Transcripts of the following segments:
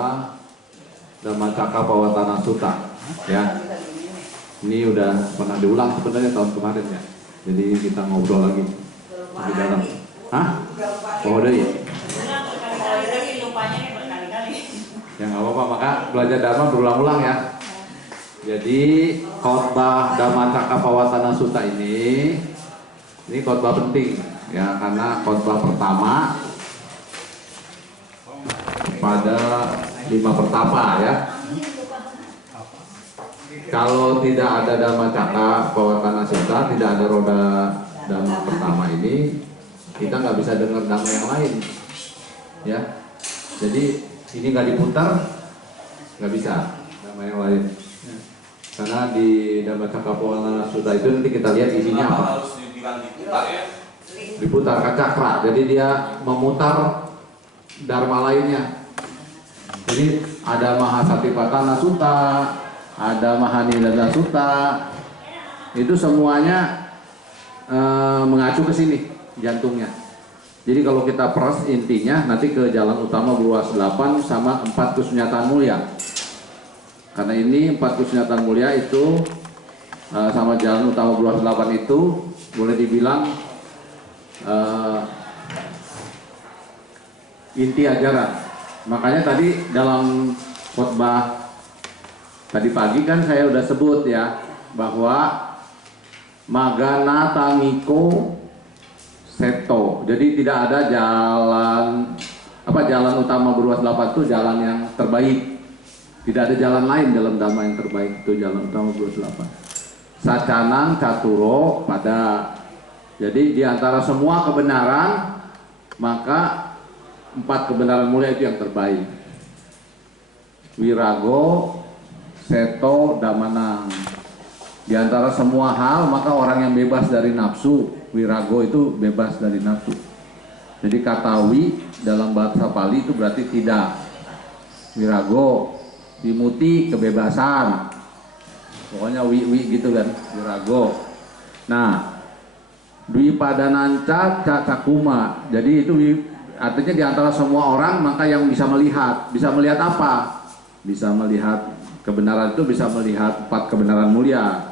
adalah Dhammacakkappavattana Sutta. Ya, ini udah pernah diulang sebenarnya tahun kemarin ya. Jadi kita ngobrol lagi di dalam. Hah? Oh udah ya. Ya nggak apa-apa, maka belajar Dharma berulang-ulang ya. Jadi khotbah Dhammacakkappavattana Sutta ini khotbah penting ya, karena khotbah pertama pada 5 pertapa ya. Kalau tidak ada Dhammacakkappavattana Sutta, tidak ada roda Dhamma pertama ini, kita nggak bisa dengar Dhamma yang lain ya. Jadi ini nggak diputar, nggak bisa Dhamma yang lain ya. Karena di Dhammacakkappavattana Sutta itu nanti kita lihat isinya apa. Harus dibilang diputar ya? Diputar ke cakra, jadi dia memutar Dharma lainnya. Jadi ada Mahasatipatthana Sutta, ada Mahanidana Sutta, itu semuanya mengacu ke sini jantungnya. Jadi kalau kita peras intinya nanti ke jalan utama Luas 8 sama 4 kesunyataan mulia. Karena ini 4 kesunyataan mulia itu sama jalan utama Luas 8 itu boleh dibilang inti ajaran. Makanya tadi dalam khotbah tadi pagi kan saya udah sebut ya bahwa Magana Tamiko Seto. Jadi tidak ada jalan utama Berluas 8 itu jalan yang terbaik. Tidak ada jalan lain dalam Dhamma yang terbaik, itu jalan utama Berluas 8. Sacanang Caturo pada. Jadi di antara semua kebenaran maka 4 kebenaran mulia itu yang terbaik. Wirago Seto Dhammana. Di antara semua hal maka orang yang bebas dari nafsu, wirago itu bebas dari nafsu. Jadi kata wi dalam bahasa Pali itu berarti tidak. Wirago, wimuti kebebasan. Pokoknya wi gitu kan, wirago. Nah, Dwipadananca cakuma. Jadi itu artinya di antara semua orang maka yang bisa melihat apa? Bisa melihat kebenaran itu, bisa melihat 4 kebenaran mulia.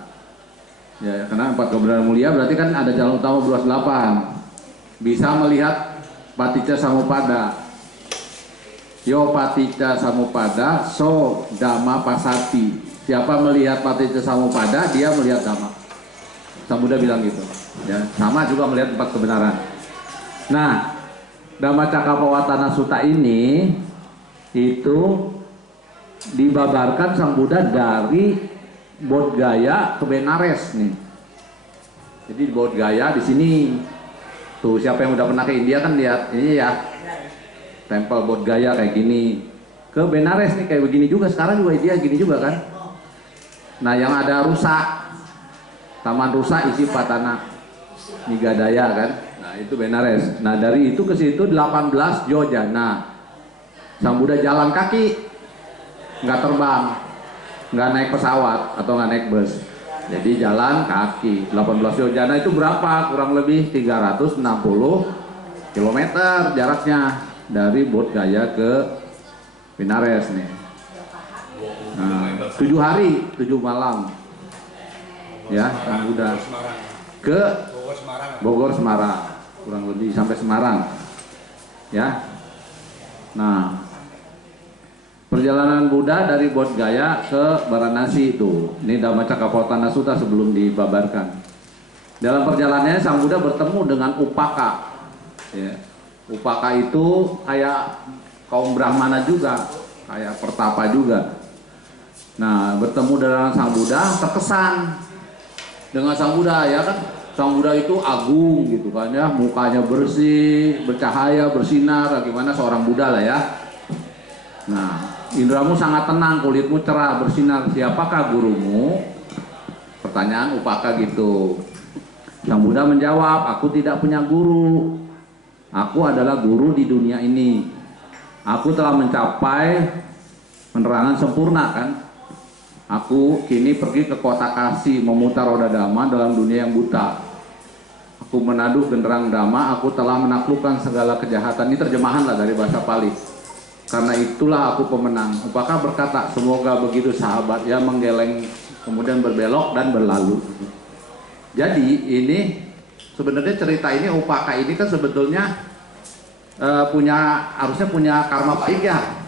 Ya, karena 4 kebenaran mulia berarti kan ada jalan utama Berluas 8. Bisa melihat Paticca Samuppada. Yo Paticca Samuppada so Dhamma Pasati. Siapa melihat Paticca Samuppada, dia melihat Dhamma. Sang Buddha bilang gitu. Ya, sama juga melihat 4 kebenaran. Nah, Dhammacakkappavattana Sutta ini itu dibabarkan Sang Buddha dari Bodh Gaya ke Benares nih. Jadi di Bodh Gaya di sini tuh, siapa yang udah pernah ke India kan lihat ini ya, tempel Bodh Gaya kayak gini. Ke Benares nih kayak begini juga, sekarang juga India gini juga kan. Nah yang ada rusak, taman rusak isi Patana Nigadaya kan. Nah itu Benares. Nah dari itu ke situ 18 yojana. Sang Buddha jalan kaki, nggak terbang, nggak naik pesawat atau nggak naik bus. Jadi jalan kaki 18 yojana itu berapa? Kurang lebih 360 km jaraknya dari Bodh Gaya ke Benares nih. Nah, 7 hari 7 malam ya Sang Buddha ke Bogor Semarang, kurang lebih sampai Semarang ya. Nah perjalanan Buddha dari Bodh Gaya ke Varanasi itu, ini Dhammacakkappavattana Sutta sebelum dibabarkan. Dalam perjalanannya Sang Buddha bertemu dengan Upaka. Ya. Upaka itu kayak kaum Brahmana juga, kayak pertapa juga. Nah, bertemu dengan Sang Buddha, terkesan dengan Sang Buddha ya kan. Sang Buddha itu agung gitu kan ya, mukanya bersih, bercahaya, bersinar, gimana seorang Buddha lah ya. Nah, indramu sangat tenang, kulitmu cerah, bersinar. Siapakah gurumu? Pertanyaan Upaka gitu. Sang Buddha menjawab, aku tidak punya guru. Aku adalah guru di dunia ini. Aku telah mencapai penerangan sempurna kan. Aku kini pergi ke kota Kasi, memutar roda Dhamma dalam dunia yang buta. Aku menaduh genderang Dhamma, aku telah menaklukkan segala kejahatan. Ini terjemahan lah dari bahasa Pali. Karena itulah aku pemenang. Upaka berkata, semoga begitu sahabat. Ya menggeleng, kemudian berbelok dan berlalu. Jadi ini sebenarnya cerita ini, Upaka ini kan sebetulnya harusnya punya karma baik ya.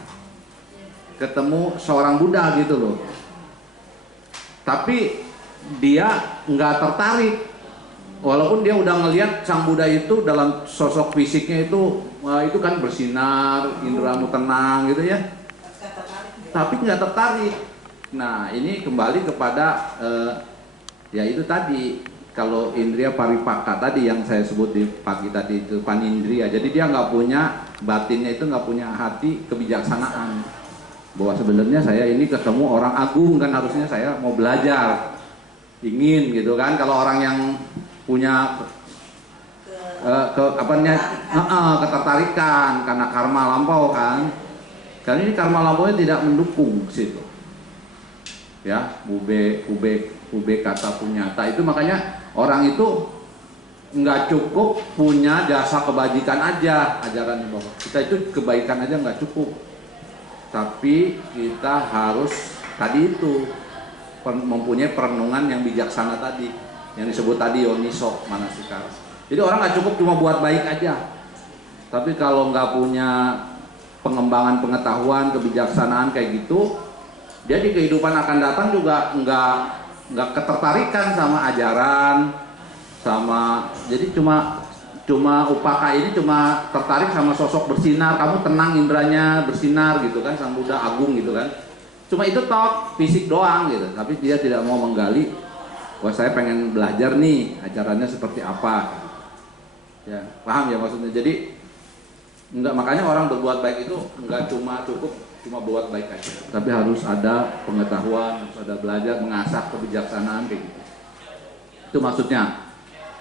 Ketemu seorang Buddha gitu loh. Tapi dia nggak tertarik. Walaupun dia udah ngelihat sang Buddha itu dalam sosok fisiknya itu kan bersinar, indramu tenang gitu ya. Tapi nggak tertarik. Nah ini kembali kepada ya itu tadi, kalau indria paripaka tadi yang saya sebut di pagi tadi itu panindria. Jadi dia nggak punya batinnya, itu nggak punya hati kebijaksanaan. Bahwa sebenarnya saya ini ketemu orang agung, kan harusnya saya mau belajar, ingin gitu kan. Kalau orang yang punya ketertarikan karena karma lampau kan. Karena ini karma lampaunya tidak mendukung ke situ. Ya, ube kata punyata itu, makanya orang itu nggak cukup punya jasa kebajikan aja, ajaran bahwa kita itu kebaikan aja nggak cukup, tapi kita harus tadi itu mempunyai perenungan yang bijaksana tadi, yang disebut tadi yoniso manasikara. Jadi orang nggak cukup cuma buat baik aja, tapi kalau nggak punya pengembangan pengetahuan kebijaksanaan kayak gitu, dia di kehidupan akan datang juga nggak ketertarikan sama ajaran, jadi cuma Upaka ini cuma tertarik sama sosok bersinar, kamu tenang indranya bersinar gitu kan, sang Buddha agung gitu kan, cuma itu toh fisik doang gitu, tapi dia tidak mau menggali, wah saya pengen belajar nih ajarannya seperti apa ya, paham ya maksudnya. Jadi enggak, makanya orang berbuat baik itu enggak cukup buat baik aja, tapi harus ada pengetahuan, harus ada belajar, mengasah kebijaksanaan kayak gitu. Itu maksudnya.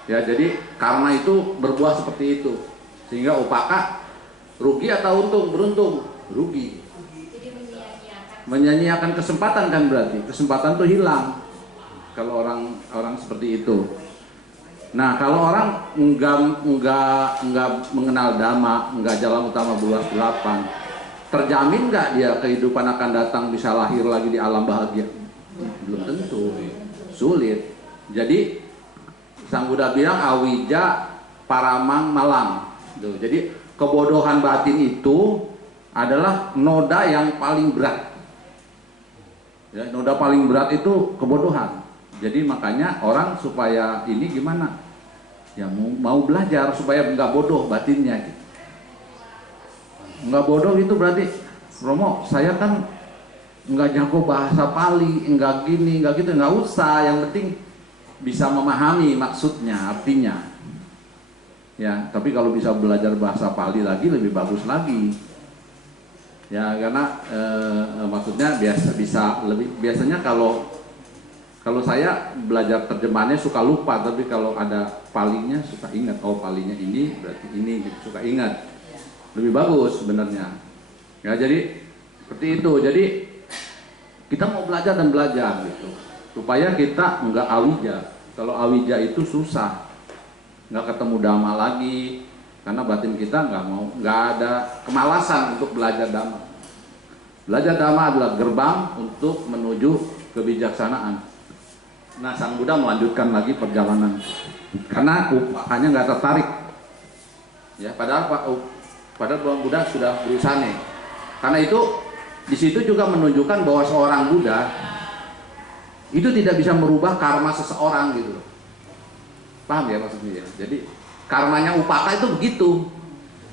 Ya, jadi karma itu berbuah seperti itu. Sehingga Upaka rugi atau untung? Beruntung, rugi. Jadi Menyanyiakan kesempatan kan, berarti kesempatan tuh hilang kalau orang seperti itu. Nah, kalau orang enggak mengenal dhamma, enggak jalan utama bulan 8, terjamin nggak dia kehidupan akan datang bisa lahir lagi di alam bahagia? Belum tentu, sulit. Jadi Sang Buddha bilang awija paramang malang. Jadi kebodohan batin itu adalah noda yang paling berat. Ya, noda paling berat itu kebodohan. Jadi makanya orang supaya ini gimana? Ya mau belajar supaya nggak bodoh batinnya. Gitu. Nggak bodoh itu berarti, Romo, saya kan nggak jago bahasa Pali, nggak gini, nggak gitu, nggak usah. Yang penting bisa memahami maksudnya, artinya. Ya, tapi kalau bisa belajar bahasa Pali lagi lebih bagus lagi. Ya, karena maksudnya biasanya kalau saya belajar terjemahannya suka lupa, tapi kalau ada Palinya suka ingat. Oh, Palinya ini berarti ini, gitu, suka ingat. Lebih bagus sebenarnya. Ya, jadi seperti itu. Jadi kita mau belajar dan belajar gitu, supaya kita enggak awija. Kalau awija itu susah, nggak ketemu dhamma lagi, karena batin kita nggak ada kemalasan untuk belajar dhamma. Belajar dhamma adalah gerbang untuk menuju kebijaksanaan. Nah, Sang Buddha melanjutkan lagi perjalanan, karena Upakanya nggak tertarik. Ya, padahal Buddha sudah berusaha nih. Karena itu di situ juga menunjukkan bahwa seorang Buddha itu tidak bisa merubah karma seseorang gitu. Paham ya maksudnya ya? Jadi karmanya Upaka itu begitu.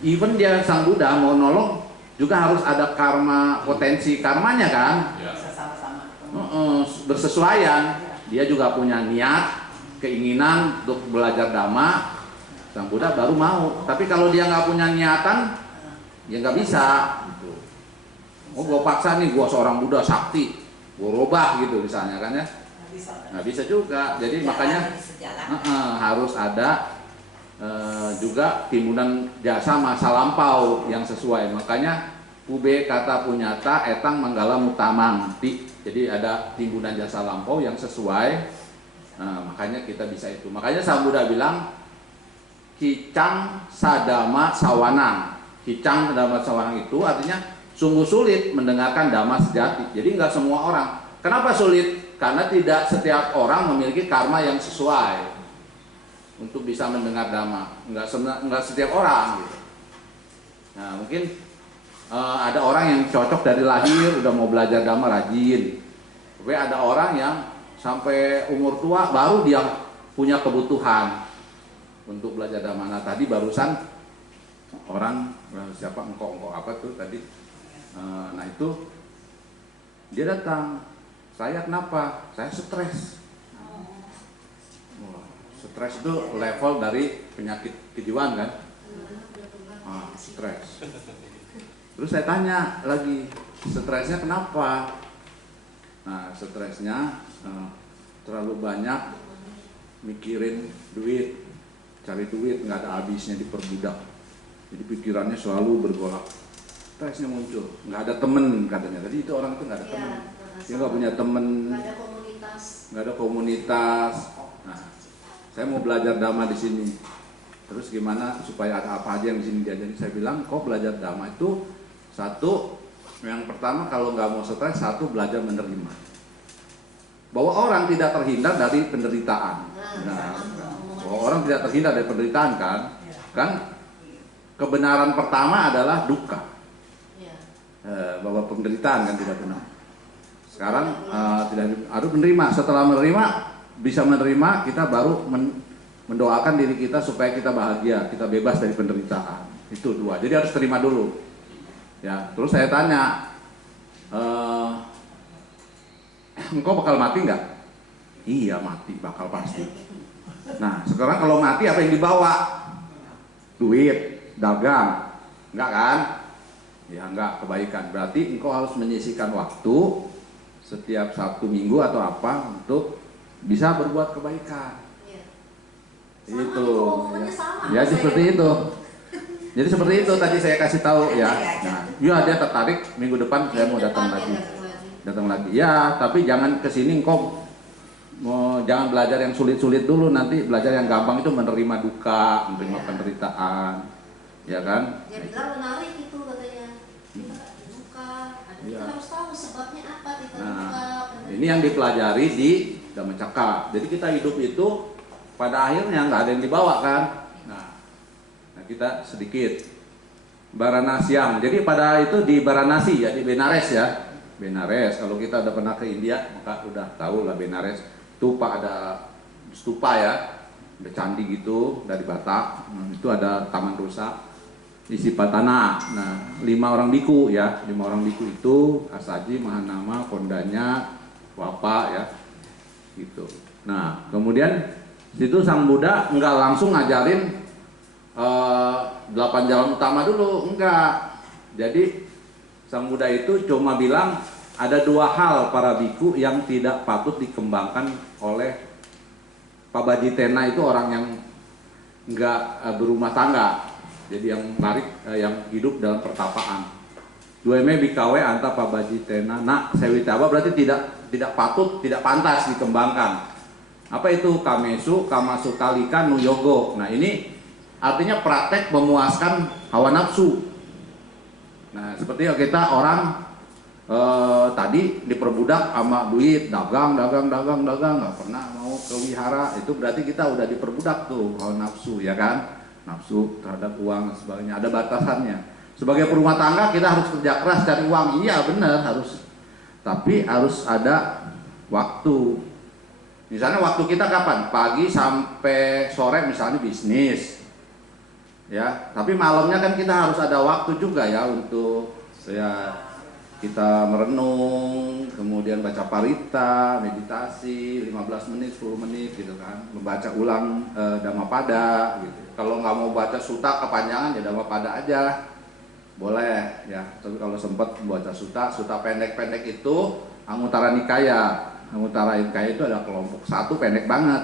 Even dia Sang Buddha mau nolong juga harus ada karma, potensi karmanya kan? Bersesuaian. Dia juga punya niat, keinginan untuk belajar dhamma. Sang Buddha baru mau. Tapi kalau dia nggak punya niatan, ya nggak bisa. Gitu. Oh, gue paksa nih, gue seorang Buddha sakti, gue robah gitu misalnya kan ya, nggak bisa juga. Jadi makanya harus ada juga timbunan jasa masa lampau yang sesuai. Makanya ube kata punyata etang manggala mutamang. Jadi ada timbunan jasa lampau yang sesuai. Makanya kita bisa itu. Makanya Sang Buddha bilang kicang sadama sawanang. Kicang sadama sawanang itu artinya sungguh sulit mendengarkan dhamma sejati. Jadi nggak semua orang. Kenapa sulit? Karena tidak setiap orang memiliki karma yang sesuai untuk bisa mendengar dhamma. Nggak setiap orang gitu. Nah mungkin ada orang yang cocok dari lahir udah mau belajar dhamma rajin. Tapi ada orang yang sampai umur tua baru dia punya kebutuhan untuk belajar dhamma. Nah tadi barusan orang siapa engkau apa tuh tadi? Nah itu dia datang. Saya kenapa? Saya stres. Stres itu level dari penyakit kejiwaan kan? Stres. Terus saya tanya lagi, stresnya kenapa? Nah, stresnya terlalu banyak mikirin duit, cari duit nggak ada habisnya diperbudak. Jadi pikirannya selalu bergolak. Stresnya muncul, nggak ada temen katanya. Tadi itu orang itu nggak ada temen, dia nggak punya temen, nggak ada komunitas. Nah, saya mau belajar dhamma di sini. Terus gimana supaya ada apa aja yang di sini diajari? Saya bilang, kok belajar dhamma itu satu, yang pertama kalau nggak mau stres, satu belajar menerima. Bahwa orang tidak terhindar dari penderitaan. Nah, bahwa orang tidak terhindar dari penderitaan kan kebenaran pertama adalah duka. Bahwa penderitaan kan tidak benar. Sekarang tidak harus menerima. Setelah menerima, bisa menerima, kita baru mendoakan diri kita supaya kita bahagia, kita bebas dari penderitaan. Itu dua. Jadi harus terima dulu. Ya, terus saya tanya, engkau bakal mati nggak? Iya mati, bakal pasti. Nah sekarang kalau mati apa yang dibawa? Duit, dagang, enggak kan? Ya enggak, kebaikan. Berarti engkau harus menyisihkan waktu setiap Sabtu Minggu atau apa untuk bisa berbuat kebaikan. Sama Itu ya seperti itu. Jadi seperti itu tadi saya kasih tahu ya. Nah, ya dia tertarik minggu depan saya mau datang lagi. Ya, tapi jangan kesini engkau jangan belajar yang sulit-sulit dulu, nanti belajar yang gampang itu menerima duka, menerima penderitaan, ya kan? Dia bilang menarik itu katanya. Duka, kita harus tahu sebabnya apa kita duka. Ini yang dipelajari di Dhammacakka. Jadi kita hidup itu pada akhirnya nggak ada yang dibawa kan? Nah kita sedikit Varanasiam. Jadi pada itu di Varanasi ya, di Benares ya. Benares, kalau kita udah pernah ke India maka udah tahu lah Benares itu ada stupa ya, ada candi gitu dari Batak. Itu ada taman rusak isi Patana. Nah 5 orang biku ya, 5 orang biku itu Asaji, Mahanama, Kondanya, Wapa ya gitu. Nah kemudian situ Sang Buddha nggak langsung ngajarin 8 jalan utama dulu, enggak. Jadi Sang Buddha itu cuma bilang ada 2 hal para biku yang tidak patut dikembangkan oleh Pabajitena, itu orang yang enggak berumah tangga. Jadi yang yang hidup dalam pertapaan. Dueme bikawe anta Pabajitena nak sewitaba, berarti tidak patut, tidak pantas dikembangkan. Apa itu? Kamesu, kamasukalika, nuyogo. Nah ini artinya praktek memuaskan hawa nafsu. Nah seperti kita orang tadi diperbudak sama duit, dagang, nggak pernah mau ke wihara, itu berarti kita udah diperbudak tuh hawa nafsu ya kan, nafsu terhadap uang dan sebagainya, ada batasannya. Sebagai perumah tangga kita harus kerja keras cari uang, iya benar harus, tapi harus ada waktu. Misalnya waktu kita kapan? Pagi sampai sore misalnya bisnis. Ya, tapi malamnya kan kita harus ada waktu juga ya untuk kita merenung, kemudian baca parita, meditasi 15 menit, 10 menit gitu kan, membaca ulang Dhammapada gitu. Kalau nggak mau baca suta kepanjangan ya Dhammapada aja. Boleh ya, tapi kalau sempat membaca suta pendek-pendek itu Anguttara Nikaya. Anguttara Nikaya itu ada kelompok 1 pendek banget.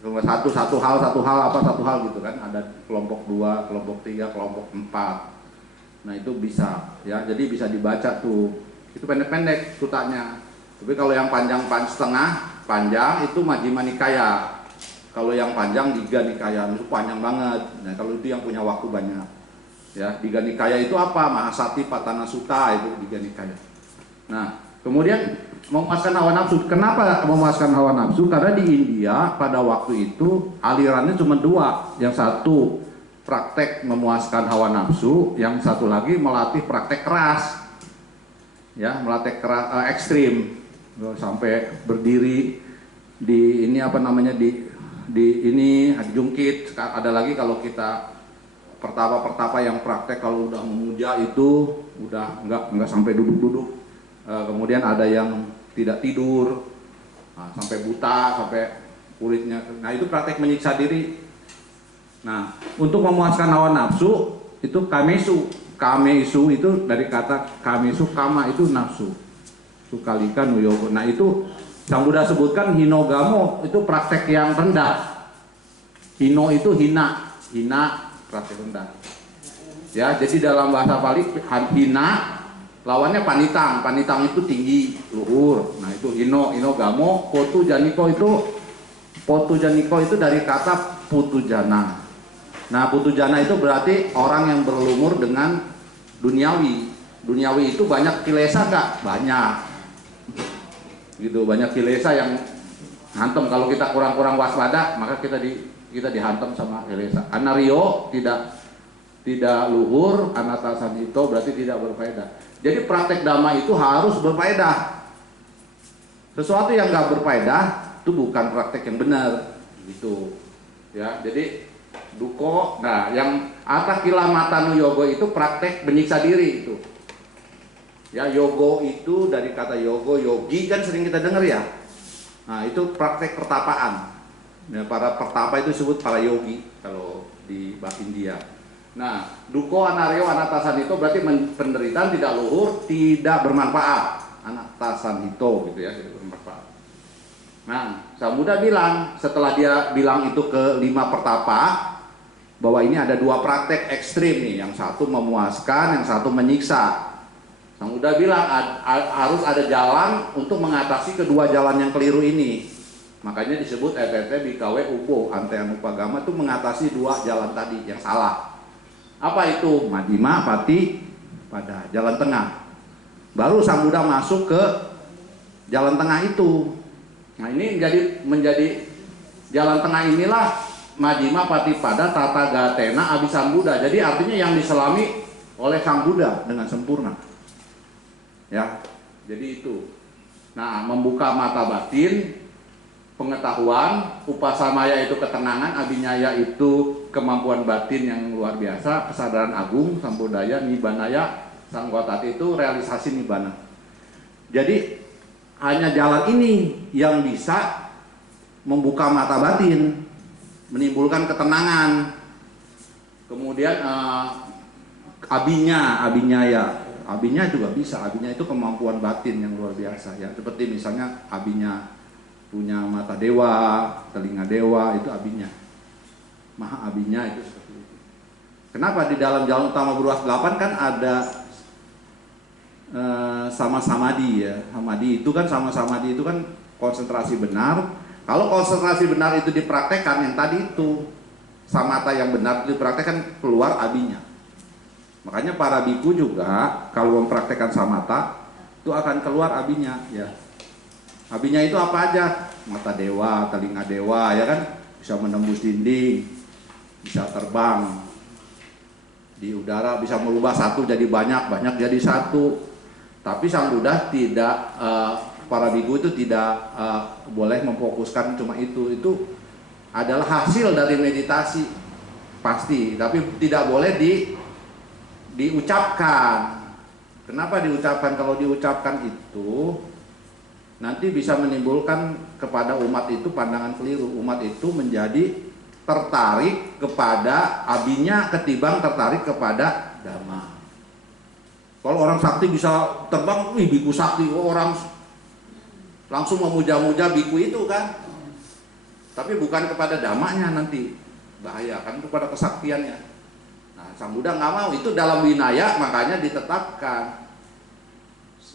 Satu hal gitu kan, ada kelompok 2, kelompok 3, kelompok 4. Nah itu bisa ya, jadi bisa dibaca tuh, itu pendek-pendek sutanya. Tapi kalau yang setengah panjang itu Majjhima Nikaya. Kalau yang panjang Digha Nikaya, itu panjang banget. Nah kalau itu yang punya waktu banyak. Ya, Digha Nikaya itu apa? Mahasati Patana Sutta itu Digha Nikaya. Nah, kemudian memuaskan hawa nafsu. Kenapa memuaskan hawa nafsu? Karena di India pada waktu itu alirannya cuma dua. Yang satu praktek memuaskan hawa nafsu, yang satu lagi melatih praktek keras. Ya, melatih keras ekstrim. Sampai berdiri di ini apa namanya di ini dijungkit. Ada lagi kalau kita pertapa yang praktek kalau udah memuja itu udah nggak sampai duduk-duduk. Kemudian ada yang tidak tidur, sampai buta, sampai kulitnya. Nah itu praktek menyiksa diri. Nah untuk memuaskan hawa nafsu itu kamesu. Kamesu itu dari kata kamesu, kama itu nafsu. Sukalika nuyogo. Nah itu Sang Buddha sebutkan hinogamo itu praktek yang rendah. Hino itu hina, praktek rendah. Ya, jadi dalam bahasa Bali hina lawannya panitang. Panitang itu tinggi, luhur. Nah, itu hinogamo, potu janiko itu dari kata putujana. Nah, putujana itu berarti orang yang berlumur dengan duniawi. Duniawi itu banyak kilesa enggak? Banyak. Gitu, banyak kilesa yang hantam. Kalau kita kurang-kurang waspada, maka kita dihantam sama kilesa. Anario tidak luhur, anatasan itu berarti tidak berfaedah. Jadi praktek dhamma itu harus berfaedah. Sesuatu yang nggak berfaedah itu bukan praktek yang benar, gitu. Ya, jadi duko. Nah, yang atakilamatanu yogo itu praktek menyiksa diri itu. Ya, yogo itu dari kata yogo, yogi kan sering kita dengar ya. Nah, itu praktek pertapaan. Ya, para pertapa itu disebut para yogi kalau di bahasa India. Nah, duko anaryo anatasan itu berarti penderitaan tidak luhur, tidak bermanfaat. Anatasan itu gitu ya, tidak bermanfaat. Nah, Sang Buddha bilang setelah dia bilang itu ke 5 pertapa bahwa ini ada 2 praktek ekstrim nih, yang satu memuaskan, yang satu menyiksa. Sang Buddha bilang harus ada jalan untuk mengatasi kedua jalan yang keliru ini. Makanya disebut ETT Bikawe Ubo Anteanupagama itu mengatasi 2 jalan tadi yang salah. Apa itu? Madhima, Pati, pada jalan tengah. Baru Sang Buddha masuk ke jalan tengah itu. Nah ini menjadi jalan tengah inilah Madhima, Pati, pada Tata Gatena Abisan Buddha. Jadi artinya yang diselami oleh Sang Buddha dengan sempurna. Ya, jadi itu. Nah, membuka mata batin, pengetahuan, upasamaya itu ketenangan, abinyaya itu kemampuan batin yang luar biasa, kesadaran agung, sampodaya, nibanaya, sanggotati itu realisasi nibana. Jadi hanya jalan ini yang bisa membuka mata batin, menimbulkan ketenangan. Kemudian abinya juga bisa. Abinya itu kemampuan batin yang luar biasa ya. Seperti misalnya abinya punya mata dewa, telinga dewa, itu abinya. Maha abinya itu seperti itu. Kenapa di dalam jalan utama beruas 8 kan ada sama samadhi ya. Samadhi itu kan sama-samadhi itu kan konsentrasi benar. Kalau konsentrasi benar itu dipraktekkan yang tadi itu samatha yang benar itu dipraktekkan keluar abinya. Makanya para biku juga kalau mempraktekkan samatha itu akan keluar abinya ya. Abinya itu apa aja? Mata dewa, telinga dewa ya kan, bisa menembus dinding, bisa terbang di udara, bisa merubah satu jadi banyak, banyak jadi satu. Tapi Sang Buddha tidak, para biku itu tidak boleh memfokuskan cuma itu adalah hasil dari meditasi pasti, tapi tidak boleh diucapkan. Kenapa diucapkan? Kalau diucapkan itu nanti bisa menimbulkan kepada umat itu pandangan keliru. Umat itu menjadi tertarik kepada abinya ketimbang tertarik kepada dhamma. Kalau orang sakti bisa terbang, wih biku sakti, orang langsung memuja-muja biku itu kan. Tapi bukan kepada dhammanya nanti, bahaya kan kepada kesaktiannya. Nah, Sang Buddha nggak mau, itu dalam winaya makanya ditetapkan.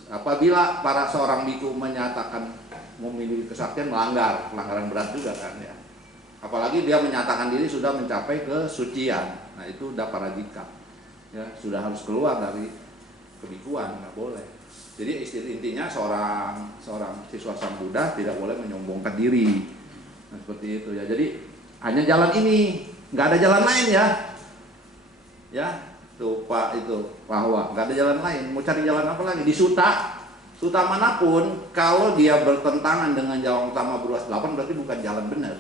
Apabila para seorang biku menyatakan memiliki kesaktian, pelanggaran berat juga kan ya. Apalagi dia menyatakan diri sudah mencapai kesucian. Nah, itu udah parajika. Ya, sudah harus keluar dari kebikuan, nggak boleh. Jadi intinya seorang siswa Sang Buddha tidak boleh menyombongkan diri. Nah, seperti itu ya. Jadi hanya jalan ini, nggak ada jalan lain ya. Ya, tuh Pak itu bahwa nggak ada jalan lain. Mau cari jalan apa lagi? Di suta manapun, kalau dia bertentangan dengan jalan utama beruas 8 berarti bukan jalan benar.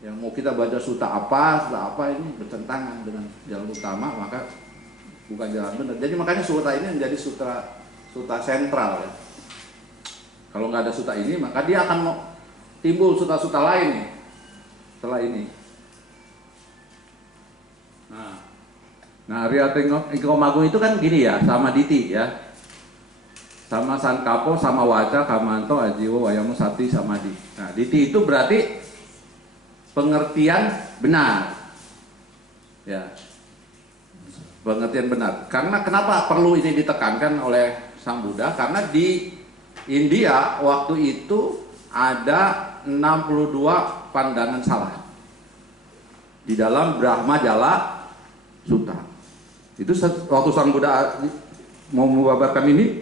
Yang mau kita baca suta apa ini bertentangan dengan jalan utama, maka bukan jalan benar. Jadi makanya suta ini menjadi suta sentral ya. Kalau nggak ada suta ini, maka dia akan timbul suta-suta lain nih setelah ini. Nah Arya Ikomagung itu kan gini ya, sama Diti ya, sama Sankapo, sama Waca, Kamanto, Ajiwo, Wayamo, Sati, Samadhi. Nah Diti itu berarti pengertian benar ya, pengertian benar. Karena kenapa perlu ini ditekankan oleh Sang Buddha? Karena di India waktu itu ada 62 pandangan salah di dalam Brahma Jala Sutta. Itu waktu Sang Buddha mau membabarkan ini,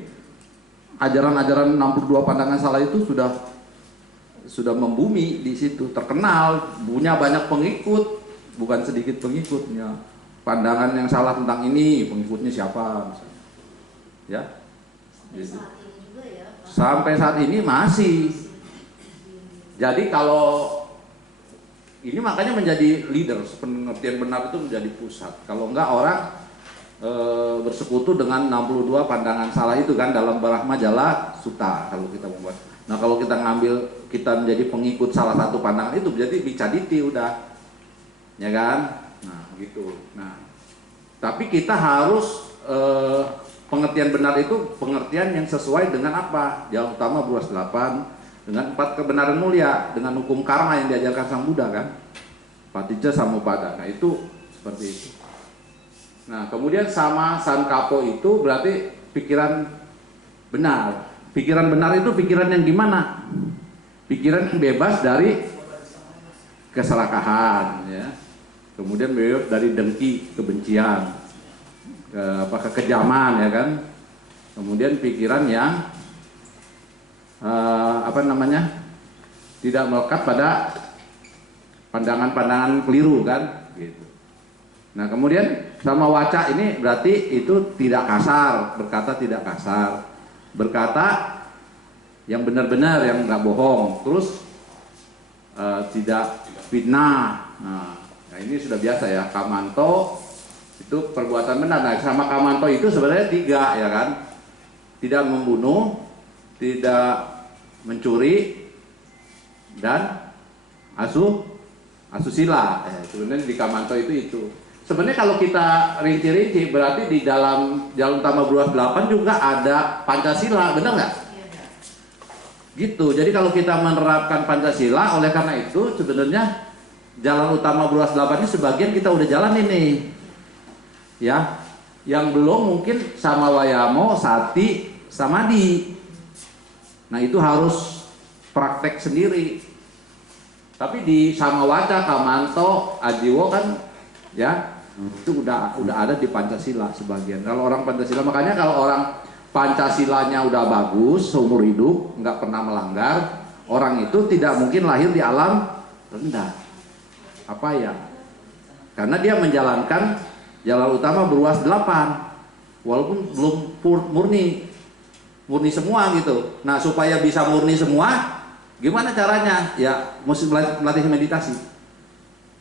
ajaran-ajaran 62 pandangan salah itu sudah membumi di situ, terkenal, punya banyak pengikut, bukan sedikit pengikutnya. Pandangan yang salah tentang ini, pengikutnya siapa misalnya. Ya. Gitu. Saat ini juga ya, Pak. Sampai saat ini masih. Jadi kalau ini makanya menjadi leader, pengertian benar itu menjadi pusat. Kalau enggak orang bersekutu dengan 62 pandangan salah itu kan dalam Brahma Jala Sutta kalau kita membuat. Nah kalau kita kita menjadi pengikut salah satu pandangan itu berarti bicaditi udah, ya kan? Nah gitu. Nah tapi kita harus pengertian benar itu pengertian yang sesuai dengan apa? Jalan utama beruas 8 dengan 4 kebenaran mulia, dengan hukum karma yang diajarkan Sang Buddha kan, Paticca Samuppada. Nah itu seperti itu. Nah kemudian sama Sankapo itu berarti pikiran benar. Pikiran benar itu pikiran yang gimana? Pikiran yang bebas dari keserakahan, ya. Kemudian bebas dari dengki, kebencian, kekejaman, ya kan. Kemudian pikiran yang tidak melekat pada pandangan-pandangan keliru kan, gitu. Nah kemudian sama Waca ini berarti itu tidak kasar, berkata tidak kasar, berkata yang benar-benar, yang nggak bohong, terus tidak fitnah. Nah ini sudah biasa ya. Kamanto itu perbuatan benar. Nah sama Kamanto itu sebenarnya 3 ya kan, tidak membunuh, tidak mencuri, dan asusila. Sebenarnya di Kamanto itu. Sebenarnya kalau kita rinci-rinci berarti di dalam Jalan Utama Beruas 8 juga ada Pancasila, benar nggak? Gitu. Jadi kalau kita menerapkan Pancasila, oleh karena itu sebenarnya Jalan Utama Beruas 8 ini sebagian kita udah jalan ini. Ya. Yang belum mungkin sama Wayamo, Sati, Samadhi. Nah, itu harus praktek sendiri. Tapi di Sama Waca, Kamanto, Ajiwo kan ya itu udah ada di Pancasila sebagian. Kalau orang Pancasila, makanya kalau orang Pancasilanya udah bagus seumur hidup, nggak pernah melanggar, orang itu tidak mungkin lahir di alam rendah. Apa ya? Karena dia menjalankan jalan utama beruas 8, walaupun belum murni semua gitu. Nah supaya bisa murni semua, gimana caranya? Ya mesti melatih meditasi.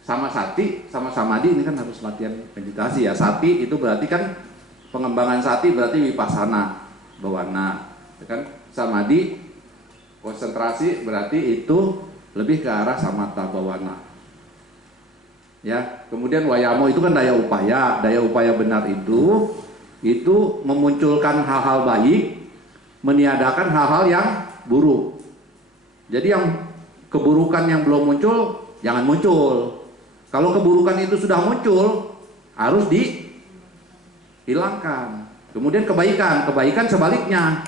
Sama Sati, sama Samadhi ini kan harus latihan meditasi ya. Sati itu berarti kan pengembangan Sati berarti vipassana, bawana, ya kan? Samadhi konsentrasi berarti itu lebih ke arah samatha bawana. Ya, kemudian Wayamo itu kan daya upaya benar itu memunculkan hal-hal baik, meniadakan hal-hal yang buruk. Jadi yang keburukan yang belum muncul jangan muncul. Kalau keburukan itu sudah muncul, harus dihilangkan. Kemudian kebaikan sebaliknya.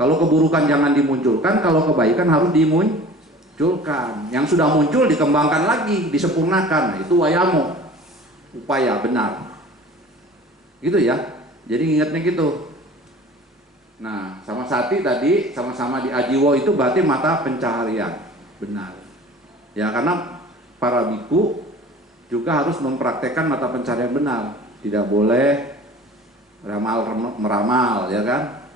Kalau keburukan jangan dimunculkan, kalau kebaikan harus dimunculkan. Yang sudah muncul dikembangkan lagi, disempurnakan. Nah, itu Wayamo, upaya benar. gitu ya. Jadi ingatnya gitu. Nah, sama sati tadi sama-sama di ajiwo itu berarti mata pencaharian, benar. Ya, karena para biku juga harus mempraktekkan mata pencaharian benar. Tidak boleh meramal, ya kan?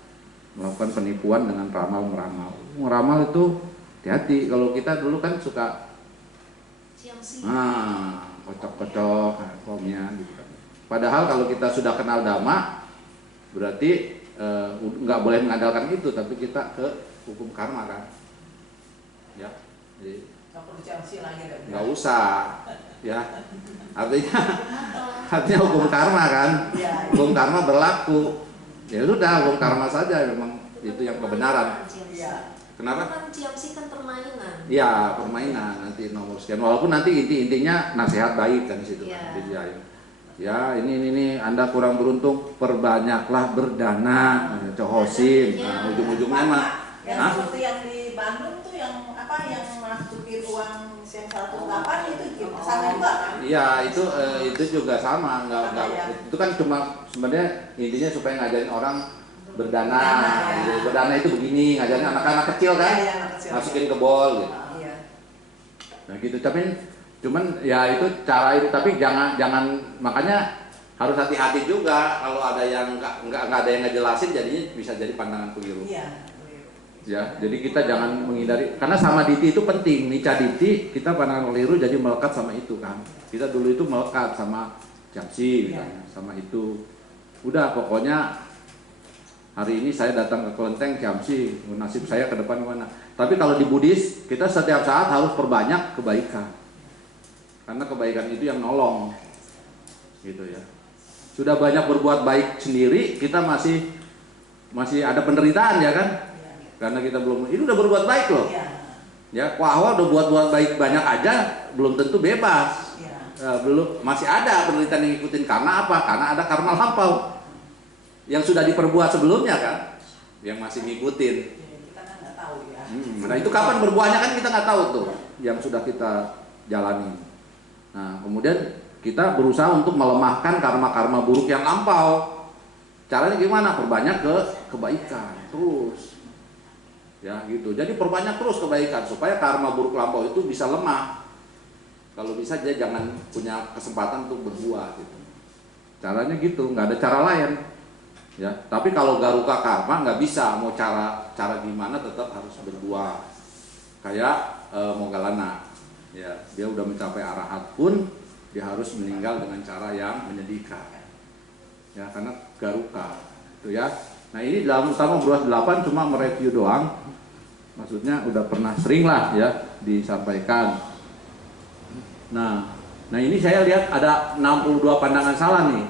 Melakukan penipuan dengan ramal-meramal. Meramal itu hati-hati. Kalau kita dulu kan suka kocok-kocok, komnya gitu kan. Padahal kalau kita sudah kenal dhamma, berarti nggak boleh mengandalkan itu, tapi kita ke hukum karma kan, ya. Jadi nggak usah, ya. Artinya hukum karma kan, hukum karma berlaku. Ya sudah, hukum karma saja, memang itu yang kebenaran. Kenapa? Kan ciamsi kan permainan. Ya, permainan nanti nomor sekian. Walaupun nanti intinya nasihat baik kan di situ. Ya. Ya, ini Anda kurang beruntung, perbanyaklah berdana, cohosin. Nah, ujung-ujungnya mah. Yang seperti yang di Bandung tuh yang masukin uang yang 108 itu sama juga kan? Iya, itu juga sama, enggak. Itu kan cuma sebenarnya intinya supaya ngajarin orang berdana. Berdana itu begini, ngajarin anak-anak kecil kan, masukin ke bol gitu. Nah gitu, cuman ya itu cara itu, tapi jangan makanya harus hati-hati juga kalau ada yang nggak ada yang ngejelasin, jadinya bisa jadi pandangan keliru. Ya, jadi kita jangan menghindari, karena sama diti itu penting. Nica diti kita pandangan keliru jadi melekat sama itu kan. Kita dulu itu melekat sama japsi misalnya, sama itu. Udah pokoknya hari ini saya datang ke kelenteng Ciamsi, nasib saya ke depan mana. Tapi kalau di Buddhis kita setiap saat harus perbanyak kebaikan. Karena kebaikan itu yang nolong, gitu ya. Sudah banyak berbuat baik sendiri, kita masih ada penderitaan ya kan? Karena kita belum, ini udah berbuat baik loh. Ya, wah udah buat baik banyak aja, belum tentu bebas. Belum, masih ada penderitaan yang ngikutin karena apa? Karena ada karma lampau yang sudah diperbuat sebelumnya kan, yang masih ngikutin. Kita kan nggak tahu ya. Nah itu kapan berbuahnya kan kita nggak tahu tuh, yang sudah kita jalani. Nah, kemudian kita berusaha untuk melemahkan karma-karma buruk yang lampau. Caranya gimana? Perbanyak kebaikan terus. Ya, gitu. Jadi perbanyak terus kebaikan supaya karma buruk lampau itu bisa lemah. Kalau bisa dia jangan punya kesempatan untuk berbuah gitu. Caranya gitu, nggak ada cara lain. Ya, tapi kalau garuka karma nggak bisa, mau cara gimana tetap harus berbuah. Kayak Moggallana. Ya, dia udah mencapai arahat pun dia harus meninggal dengan cara yang menyedihkan. Ya, karena garuka itu ya. Nah, ini dalam utama beruas 8 cuma mereview doang. Maksudnya udah pernah sering lah ya disampaikan. Nah ini saya lihat ada 62 pandangan salah nih.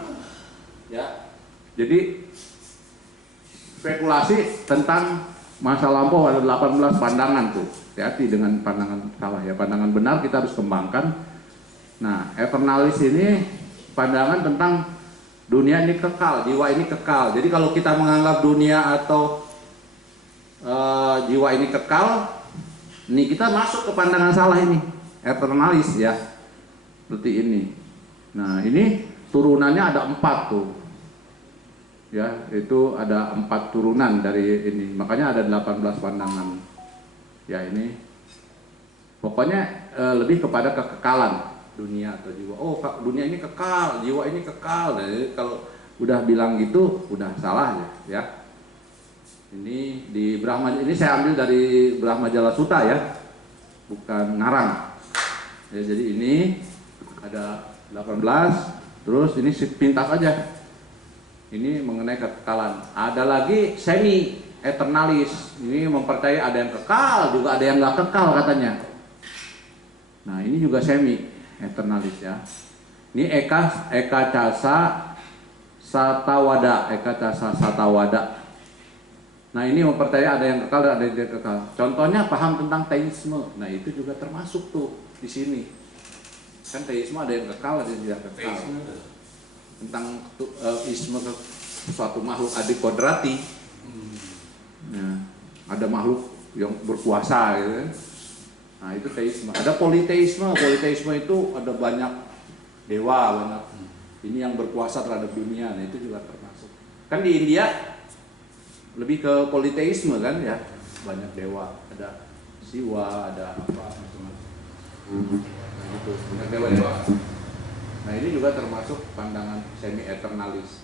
Ya. Jadi spekulasi tentang masa lampau ada 18 pandangan tuh. Hati-hati dengan pandangan salah ya. Pandangan benar kita harus kembangkan. Nah, eternalis ini pandangan tentang dunia ini kekal, jiwa ini kekal. Jadi kalau kita menganggap dunia atau jiwa ini kekal, ini kita masuk ke pandangan salah ini, eternalis ya. Seperti ini. Nah, ini turunannya ada 4 tuh. Ya, itu ada 4 turunan dari ini. Makanya ada 18 pandangan. Ya, ini pokoknya lebih kepada kekekalan dunia atau jiwa. Oh, dunia ini kekal, jiwa ini kekal. Nah, kalau udah bilang gitu, udah salah ya. Ini di Brahma, ini saya ambil dari Brahmajala Sutta ya, bukan ngarang. Ya, jadi ini ada 18, terus ini pintas aja. Ini mengenai kekekalan. Ada lagi semi eternalis. Ini mempercayai ada yang kekal, juga ada yang nggak kekal katanya. Nah, ini juga semi eternalis ya. Ini eka casa satawada, eka casa satawada. Nah, ini mempercayai ada yang kekal dan ada yang tidak kekal. Contohnya paham tentang teisme. Nah, itu juga termasuk tuh di sini. Kan teisme ada yang kekal, ada yang tidak kekal. Tentang isme suatu makhluk adikodrati. Nah, ada makhluk yang berkuasa gitu kan. Nah, itu teisme. Ada politeisme. Politeisme itu ada banyak dewa, banyak ini yang berkuasa terhadap dunia. Nah itu juga termasuk. Kan di India lebih ke politeisme kan ya, banyak dewa, ada Siwa, ada apa macam-macam. Nah gitu, banyak dewa-dewa. Nah ini juga termasuk pandangan semi eternalis,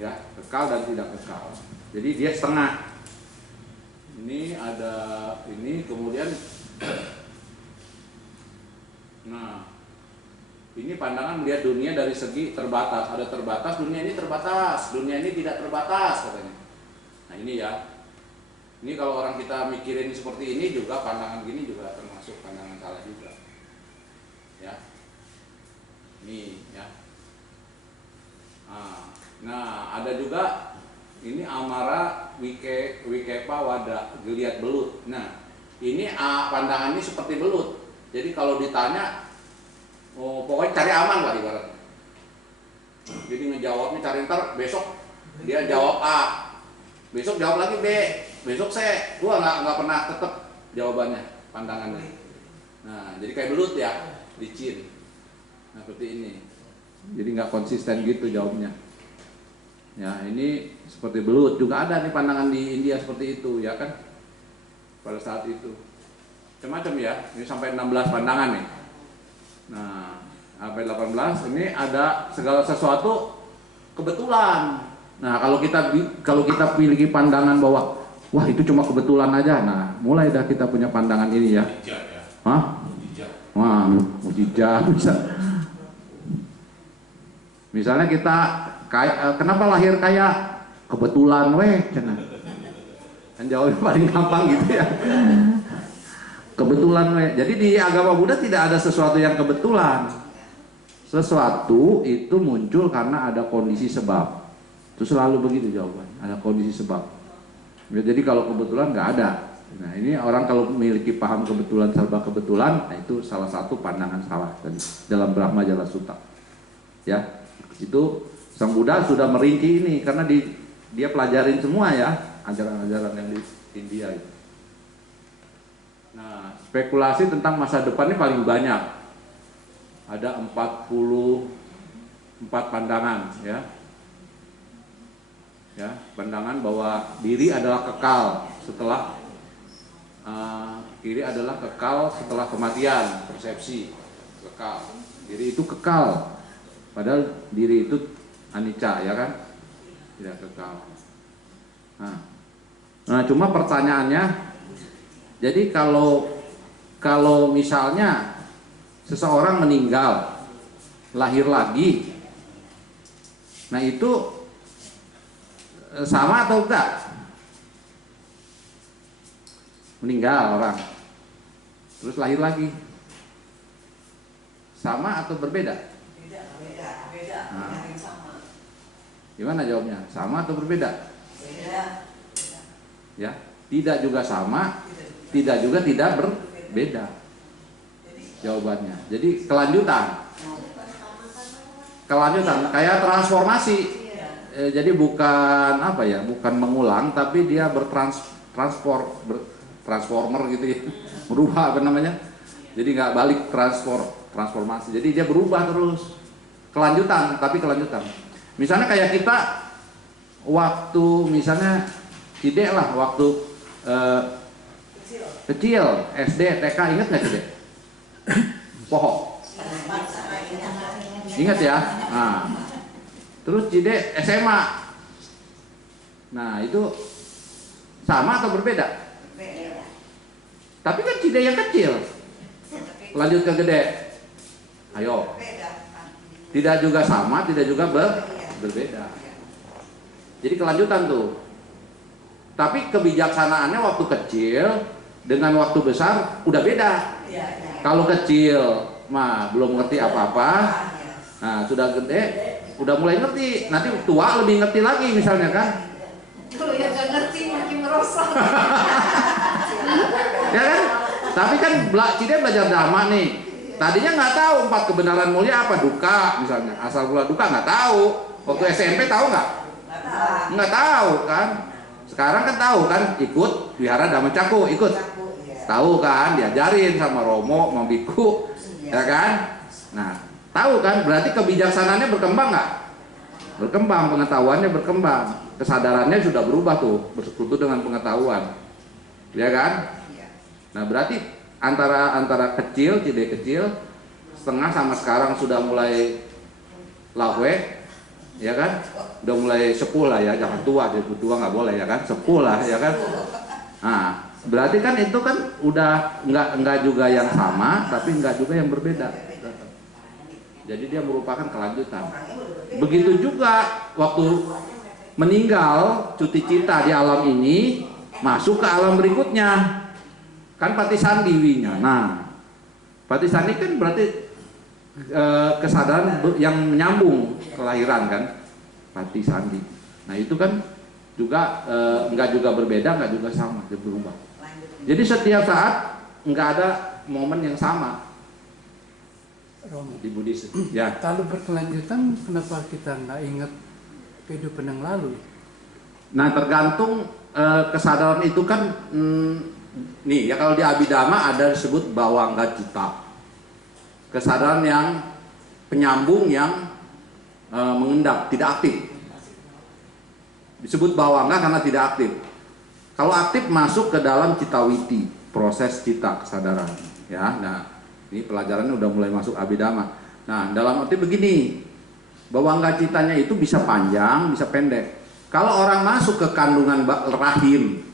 ya, kekal dan tidak kekal. Jadi dia setengah. Ini ada ini, kemudian nah ini pandangan melihat dunia dari segi terbatas. Ada terbatas, dunia ini terbatas, dunia ini tidak terbatas katanya. Nah ini ya, ini kalau orang kita mikirin seperti ini juga, pandangan gini juga termasuk pandangan salah juga, ya. Ini ya. Nah ada juga ini amara wikepa wada, geliat belut. Nah ini pandangan ini seperti belut. Jadi kalau ditanya, pokoknya cari aman lah ibaratnya. Jadi ngejawabnya cari, ntar besok dia jawab A, besok jawab lagi B, besok C. Gua nggak pernah tetap jawabannya, pandangannya. Nah jadi kayak belut ya, licin. Nah seperti ini. Jadi nggak konsisten gitu jawabnya. Ya ini seperti belut. Juga ada nih pandangan di India seperti itu ya kan, pada saat itu. Macam-macam ya, ini sampai 16 pandangan nih. Nah sampai 18 ini ada segala sesuatu kebetulan. Nah kalau kita pilih pandangan bahwa wah itu cuma kebetulan aja, nah mulai dah kita punya pandangan ini ya. Hah? Wah, mujizat bisa. Misalnya kita kenapa lahir kaya? Kebetulan weh, kan jawabnya paling gampang gitu ya. Kebetulan weh. Jadi di agama Buddha tidak ada sesuatu yang kebetulan. Sesuatu itu muncul karena ada kondisi sebab. Itu selalu begitu jawabannya, ada kondisi sebab. Jadi kalau kebetulan nggak ada. Nah ini orang kalau memiliki paham kebetulan serba kebetulan, nah itu salah satu pandangan salah tadi dalam Brahma Jala Sutta. Ya, itu Sang Buddha sudah merinci ini karena dia pelajarin semua ya ajaran-ajaran yang di India itu. Nah spekulasi tentang masa depan ini paling banyak. Ada 44 pandangan ya. Ya, pandangan bahwa diri adalah kekal setelah kematian, persepsi kekal. Diri itu kekal, padahal diri itu anicca ya kan, tidak kekal. Nah cuma pertanyaannya, jadi kalau misalnya seseorang meninggal, lahir lagi, nah itu sama atau enggak? Meninggal orang, terus lahir lagi, sama atau berbeda? Beda. Nah, Yang sama. gimana jawabnya? Sama atau berbeda? Beda. Ya, tidak juga sama, tidak juga tidak berbeda. Jawabannya. Jadi kelanjutan, kayak transformasi. Jadi bukan apa ya, bukan mengulang, tapi dia transformer gitu ya, berubah apa namanya. Jadi nggak balik transformasi. Jadi dia berubah terus, kelanjutan. Misalnya kayak kita waktu misalnya Cide lah waktu kecil SD TK, ingat nggak Cide? Pohon. Ingat ya. Nah, terus Cide SMA. Nah itu sama atau berbeda? Beda. Tapi kan Cide yang kecil, lanjut ke gede. Ayo. Tidak juga sama, tidak juga berbeda. Jadi kelanjutan tuh. Tapi kebijaksanaannya waktu kecil dengan waktu besar udah beda. Kalau kecil mah belum ngerti apa-apa. Nah, sudah gede udah mulai ngerti. Nanti tua lebih ngerti lagi misalnya kan. Kalau yang nggak ngerti makin merosot. Ya kan? Tapi kan Cide belajar dhamma nih. Tadinya nggak tahu 4 kebenaran mulia apa, duka misalnya. Asal mula duka nggak tahu. Waktu SMP tahu nggak? Nggak tahu kan. Sekarang kan tahu kan, ikut wihara Dhammacakku, ikut. Tahu kan, diajarin sama Romo, sama Biku, ya kan? Nah, Tahu kan? Berarti kebijaksanaannya berkembang nggak? Berkembang, pengetahuannya berkembang, kesadarannya sudah berubah tuh, bersekutu dengan pengetahuan, ya kan? Nah berarti antara kecil, Cide kecil, setengah sama sekarang sudah mulai lahwe, ya kan? Udah mulai sepuh lah ya, jangan tua, jadi tua nggak boleh ya kan? Sepuh lah ya kan? Nah berarti kan itu kan udah nggak juga yang sama, tapi nggak juga yang berbeda. Jadi dia merupakan kelanjutan. Begitu juga waktu meninggal cuti cita di alam ini masuk ke alam berikutnya, kan Patisandi winya. Nah, Patisandi kan berarti kesadaran yang menyambung kelahiran kan, Patisandi. Nah itu kan juga nggak juga berbeda, nggak juga sama, dia berubah. Jadi setiap saat nggak ada momen yang sama. Romo, Di Buddhis, ya. kalau berkelanjutan kenapa kita nggak ingat kehidupan yang lalu? Nah tergantung kesadaran itu kan, nih ya kalau di Abhidhamma ada disebut bawangga cita, kesadaran yang penyambung yang mengendap, tidak aktif. Disebut bawangga karena tidak aktif. Kalau aktif masuk ke dalam citawiti, proses cita kesadaran, ya. Nah ini pelajarannya udah mulai masuk Abhidhamma. Nah, dalam arti begini, bawangga citanya itu bisa panjang, bisa pendek. Kalau orang masuk ke kandungan rahim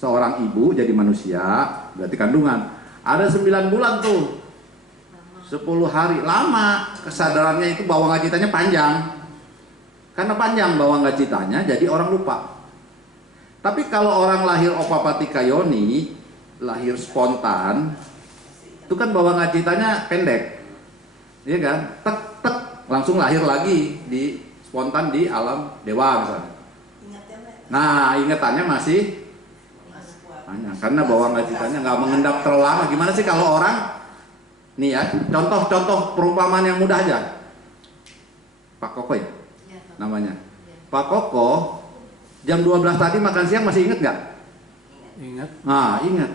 seorang ibu jadi manusia, berarti kandungan. Ada 9 bulan tuh, 10 hari, lama. Kesadarannya itu bawangga citanya panjang. Karena panjang bawangga citanya, jadi orang lupa. Tapi kalau orang lahir opapatika yoni, lahir spontan, itu kan bawangga citanya pendek, iya kan? Tek tek langsung lahir lagi di spontan di alam dewa misalnya. Nah ingatannya masih panjang karena bawangga citanya nggak mengendap terlalu lama. Gimana sih kalau orang nih ya, contoh perumpamaan yang mudah aja. Pak Koko ya namanya. Pak Koko jam 12 tadi makan siang masih inget nggak? Ingat? Nah ingat.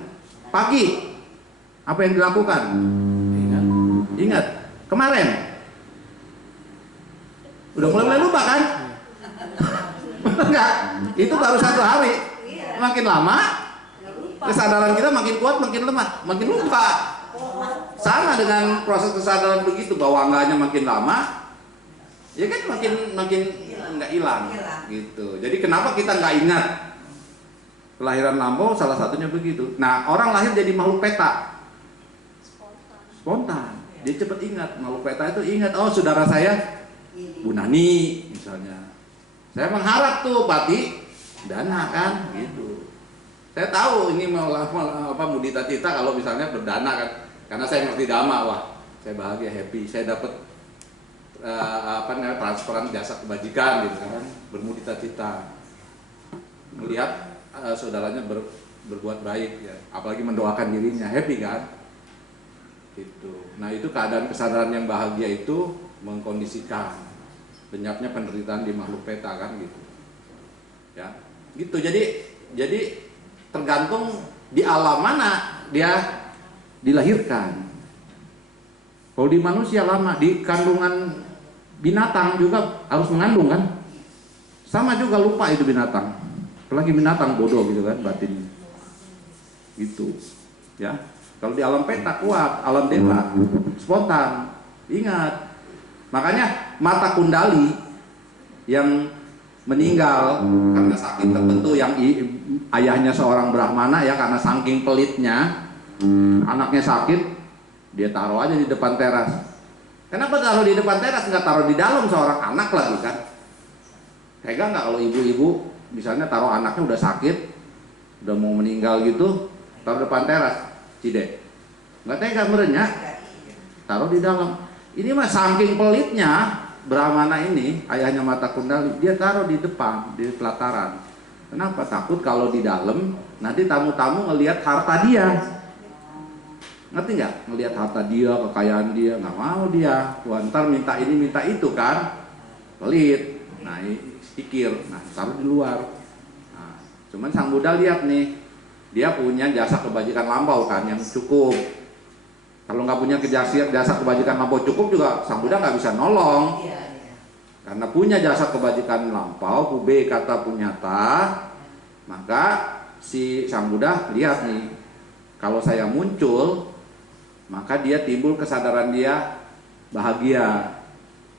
Pagi apa yang dilakukan? Ingat. Kemarin. Udah mulai lupa kan? Enggak. Itu baru 1 hari. Makin lama kesadaran kita makin kuat, makin lemah, makin lupa. Sama dengan proses kesadaran begitu, bawangganya makin lama, ya kan makin nggak hilang gitu. Jadi kenapa kita nggak ingat kelahiran lampau? Salah satunya begitu. Nah orang lahir jadi makhluk peta. Spontan, dia cepat ingat. Makhluk peta itu ingat, oh saudara saya Bu Nani misalnya, saya mengharap tuh Pati dana kan gitu. Saya tahu ini mudita cita kalau misalnya berdana kan, karena saya ngerti dhamma, wah saya bahagia, happy, saya dapat transferan jasa kebajikan gitu kan, bermudita cita, melihat saudaranya berbuat baik ya, apalagi mendoakan dirinya, happy kan. Itu. Nah itu keadaan kesadaran yang bahagia itu mengkondisikan lenyapnya penderitaan di makhluk peta kan gitu. Ya, gitu. Jadi tergantung di alam mana dia dilahirkan. Kalau di manusia lama, di kandungan binatang juga harus mengandung kan. Sama juga lupa itu binatang. Apalagi binatang bodoh gitu kan batin. Gitu. Ya. Kalau di alam peta kuat, alam dewa spontan, ingat. Makanya mata kundali yang meninggal karena sakit tertentu, yang ayahnya seorang brahmana ya, karena saking pelitnya anaknya sakit, dia taruh aja di depan teras. Kenapa taruh di depan teras, nggak taruh di dalam seorang anak lagi kan? Tega nggak kalau ibu-ibu misalnya taruh anaknya udah sakit, udah mau meninggal gitu, taruh depan teras? Cide, nggak tega merenya, taruh di dalam. Ini mah saking pelitnya Brahmana ini, ayahnya mata kundali, dia taruh di depan, di pelataran. Kenapa? Takut kalau di dalam nanti tamu-tamu ngelihat harta dia. Ngerti nggak? Ngelihat harta dia, kekayaan dia, nggak mau dia. Tuhan ntar minta ini minta itu kan, pelit. Nah, pikir, nah taruh di luar. Nah, cuman sang Buddha lihat nih, dia punya jasa kebajikan lampau kan yang cukup. Kalau nggak punya jasa kebajikan lampau cukup juga Sang Buddha nggak bisa nolong. Iya, iya. Karena punya jasa kebajikan lampau, pube kata punyata, maka si Sang Buddha lihat nih, kalau saya muncul, maka dia timbul kesadaran dia bahagia,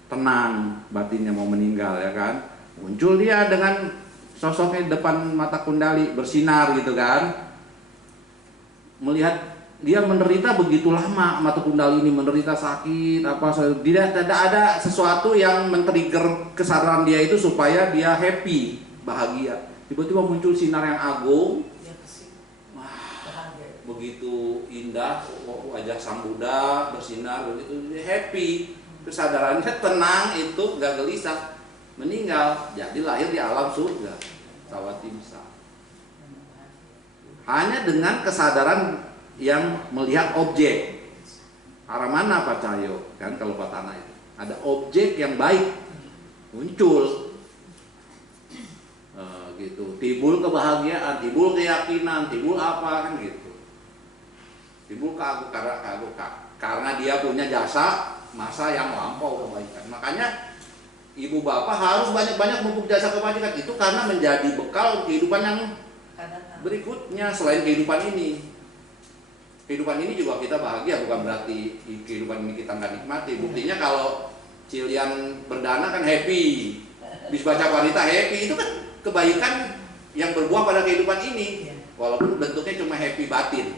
tenang, batinnya mau meninggal ya kan. Muncul dia dengan sosoknya depan mata kundali bersinar gitu kan. Melihat dia menderita begitu lama, mata kundali ini menderita sakit apa, tidak ada sesuatu yang men-trigger kesadaran dia itu supaya dia happy, bahagia. Tiba-tiba muncul sinar yang agung. Dia kesini. Wah, Bahagia. begitu indah wajah Sang Buddha bersinar, begitu dia happy, kesadarannya tenang, itu nggak gelisah, meninggal jadi lahir di alam surga Tawatimsa. Hanya dengan kesadaran yang melihat objek. Arah mana Pak Cahyo? Kan kalau Pak Tanah itu ada objek yang baik muncul. Gitu. Timbul kebahagiaan, timbul keyakinan, timbul apa kan gitu. Timbul karena dia punya jasa masa yang lampau kebaikan. Makanya ibu bapak harus banyak-banyak memupuk jasa kebajikan itu karena menjadi bekal kehidupan yang berikutnya selain kehidupan ini. Kehidupan ini juga kita bahagia, bukan berarti kehidupan ini kita nggak nikmati. Buktinya kalau Cilian berdana kan happy, bis baca wanita happy, itu kan kebaikan yang berbuah pada kehidupan ini, walaupun bentuknya cuma happy batin.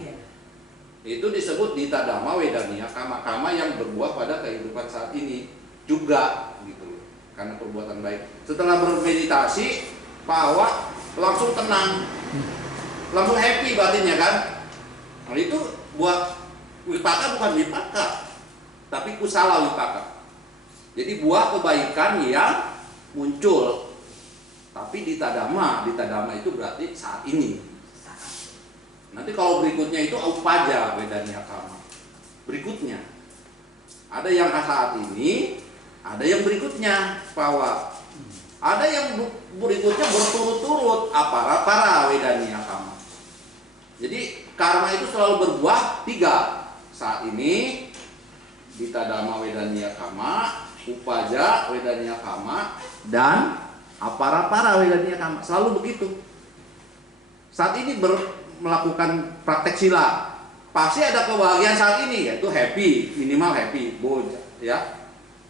Itu disebut Dita Dhamma Wedaniya Kama yang berbuah pada kehidupan saat ini juga gitu, karena perbuatan baik. Setelah bermeditasi, bahwa langsung tenang, langsung happy batinnya kan. Nah, itu buah wipaka bukan wipaka, tapi kusala wipaka. Jadi buah kebaikan yang muncul. Tapi Dita Dhamma itu berarti saat ini. Nanti kalau berikutnya itu upaja Wedaniya Kama. Berikutnya ada yang saat ini, ada yang berikutnya bahwa ada yang berikutnya berturut-turut para Wedaniya Kama. Jadi karma itu selalu berbuah 3. Saat ini Dita Dhamma Wedaniya Kama, upaja Wedaniya Kama, dan para Wedaniya Kama. Selalu begitu. Saat ini melakukan praktek sila, pasti ada kebahagiaan saat ini, yaitu happy, minimal happy, ya.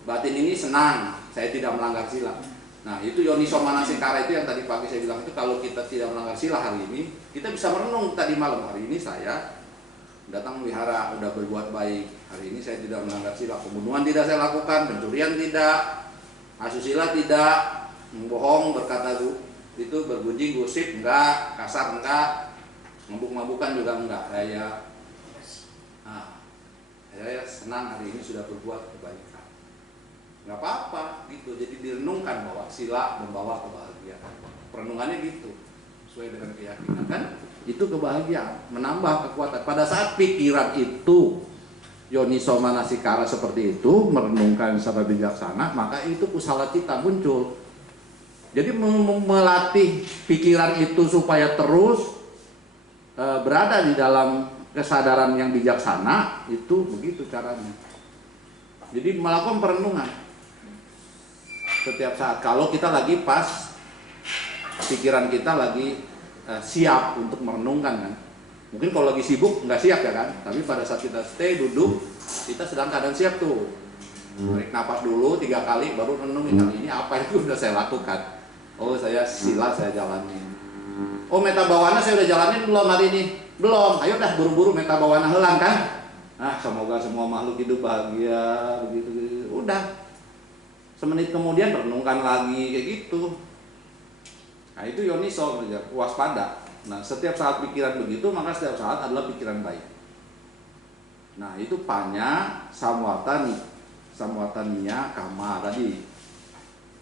Batin ini senang, saya tidak melanggar sila. Nah, itu Yoniso Manasikara itu yang tadi pagi saya bilang itu, kalau kita tidak melanggar sila hari ini, kita bisa merenung tadi malam, hari ini saya datang wihara, udah berbuat baik. Hari ini saya tidak melanggar sila, pembunuhan tidak saya lakukan, pencurian tidak, asusila tidak, membohong, berkata itu bergunjing, gosip enggak, kasar enggak, mabuk-mabukan juga enggak. Saya senang hari ini sudah berbuat kebaikan. Enggak apa-apa gitu. Jadi direnungkan bahwa sila membawa kebahagiaan. Perenungannya gitu, sesuai dengan keyakinan kan? Itu kebahagiaan, menambah kekuatan. Pada saat pikiran itu Yoniso Manasikara seperti itu, merenungkan secara bijaksana, maka itu kusala cita muncul. Jadi melatih pikiran itu supaya terus berada di dalam kesadaran yang bijaksana, itu begitu caranya. Jadi melakukan perenungan setiap saat. Kalau kita lagi pas pikiran kita lagi siap untuk merenungkan kan. Mungkin kalau lagi sibuk nggak siap ya kan. Tapi pada saat kita stay duduk, kita sedang keadaan siap tuh. Tarik napas dulu 3 kali, baru renungin kali ini apa yang sudah saya lakukan. Oh, saya sila saya jalanin. Oh, meta bawana saya udah jalanin belum hari ini? Belum. Ayo dah buru-buru meta bawana helang kan. Nah, semoga semua makhluk hidup bahagia begitu. Udah. Semenit kemudian renungkan lagi kayak gitu. Nah, itu Yoniso, waspada. Nah, setiap saat pikiran begitu, maka setiap saat adalah pikiran baik. Nah, itu panya samwataniya kama tadi.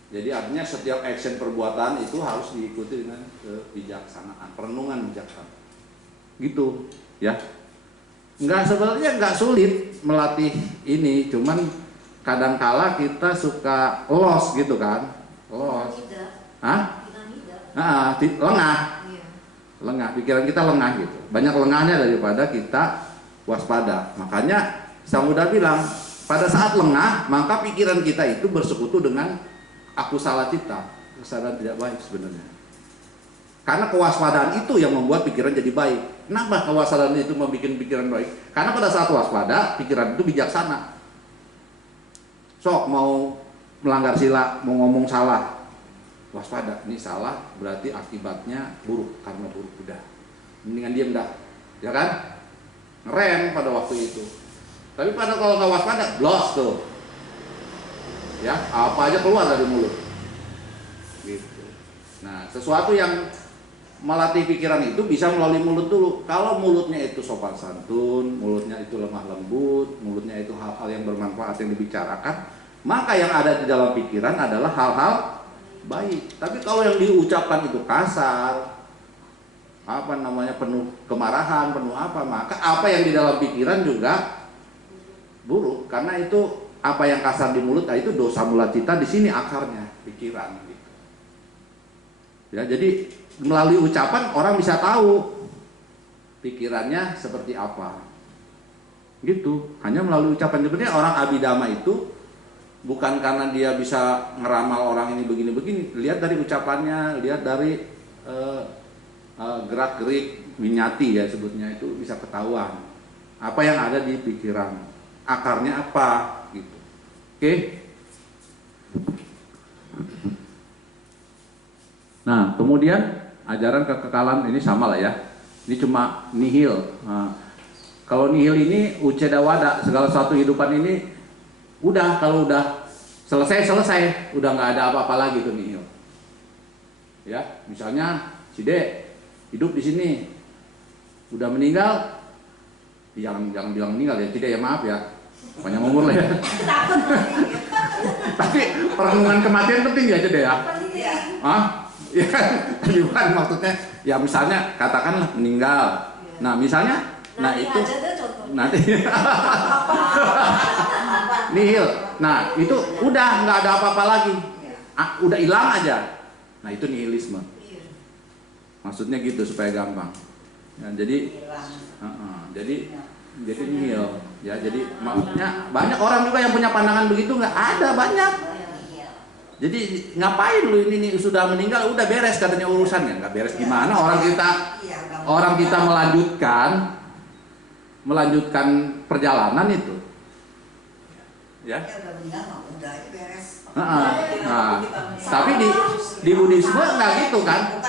Jadi artinya setiap action perbuatan itu harus diikuti dengan kebijaksanaan, perenungan bijaksana. Gitu, ya. Sebenarnya nggak sulit melatih ini, cuman kadangkala kita suka lost gitu kan. Lost. Hah? Lengah. Lengah, pikiran kita lengah gitu. Banyak lengahnya daripada kita waspada. Makanya Sang Buddha bilang, pada saat lengah, maka pikiran kita itu bersekutu dengan aku salah cita, kesadaran tidak baik sebenarnya. Karena kewaspadaan itu yang membuat pikiran jadi baik. Kenapa kewaspadaan itu membuat pikiran baik? Karena pada saat waspada, pikiran itu bijaksana. Sok mau melanggar sila, mau ngomong salah, waspada, ini salah, berarti akibatnya buruk, karena buruk udah. Mendingan diem dah, ya kan? Ngerem pada waktu itu. Tapi pada kalau nggak waspada, blos tuh. Ya, apa aja keluar dari mulut. Gitu. Nah, sesuatu yang melatih pikiran itu bisa melalui mulut dulu. Kalau mulutnya itu sopan santun, mulutnya itu lemah lembut, mulutnya itu hal-hal yang bermanfaat yang dibicarakan, maka yang ada di dalam pikiran adalah hal-hal baik. Tapi kalau yang diucapkan itu kasar, penuh kemarahan, penuh apa, maka apa yang di dalam pikiran juga buruk. Karena itu apa yang kasar di mulut, itu dosa mula cita, di sini akarnya pikiran. Gitu. Ya, jadi melalui ucapan orang bisa tahu pikirannya seperti apa. Gitu. Hanya melalui ucapan. Sebenarnya orang abidama itu bukan karena dia bisa ngeramal orang ini begini-begini. Lihat dari ucapannya, lihat dari gerak-gerik winyati ya sebutnya, itu bisa ketahuan apa yang ada di pikiran, akarnya apa gitu. Oke. Nah, kemudian ajaran kekekalan ini sama lah ya. Ini cuma nihil. Nah, kalau nihil ini uceda wada, segala sesuatu hidupan ini udah, kalau udah selesai, udah nggak ada apa-apa lagi tuh nihil. Ya, misalnya si D hidup di sini, udah meninggal, jangan bilang meninggal ya, tidak ya, maaf ya, panjang umur lah ya. Tapi perenungan kematian penting ya, Cede ya. Ya kan, bukan maksudnya, ya misalnya katakanlah meninggal, nah misalnya, nah itu, nanti, nihil, nah itu udah nggak ada apa-apa lagi, udah hilang aja, nah itu nihilisme. Maksudnya gitu supaya gampang. Ya, jadi nihil. Ya, jadi maksudnya banyak orang juga yang punya pandangan begitu, nggak ada banyak. Jadi ngapain lu ini nih, sudah meninggal udah beres katanya urusannya, nggak beres gimana, orang kita melanjutkan perjalanan itu. Ya. Nah, tapi di Buddhisme nggak gitu kan?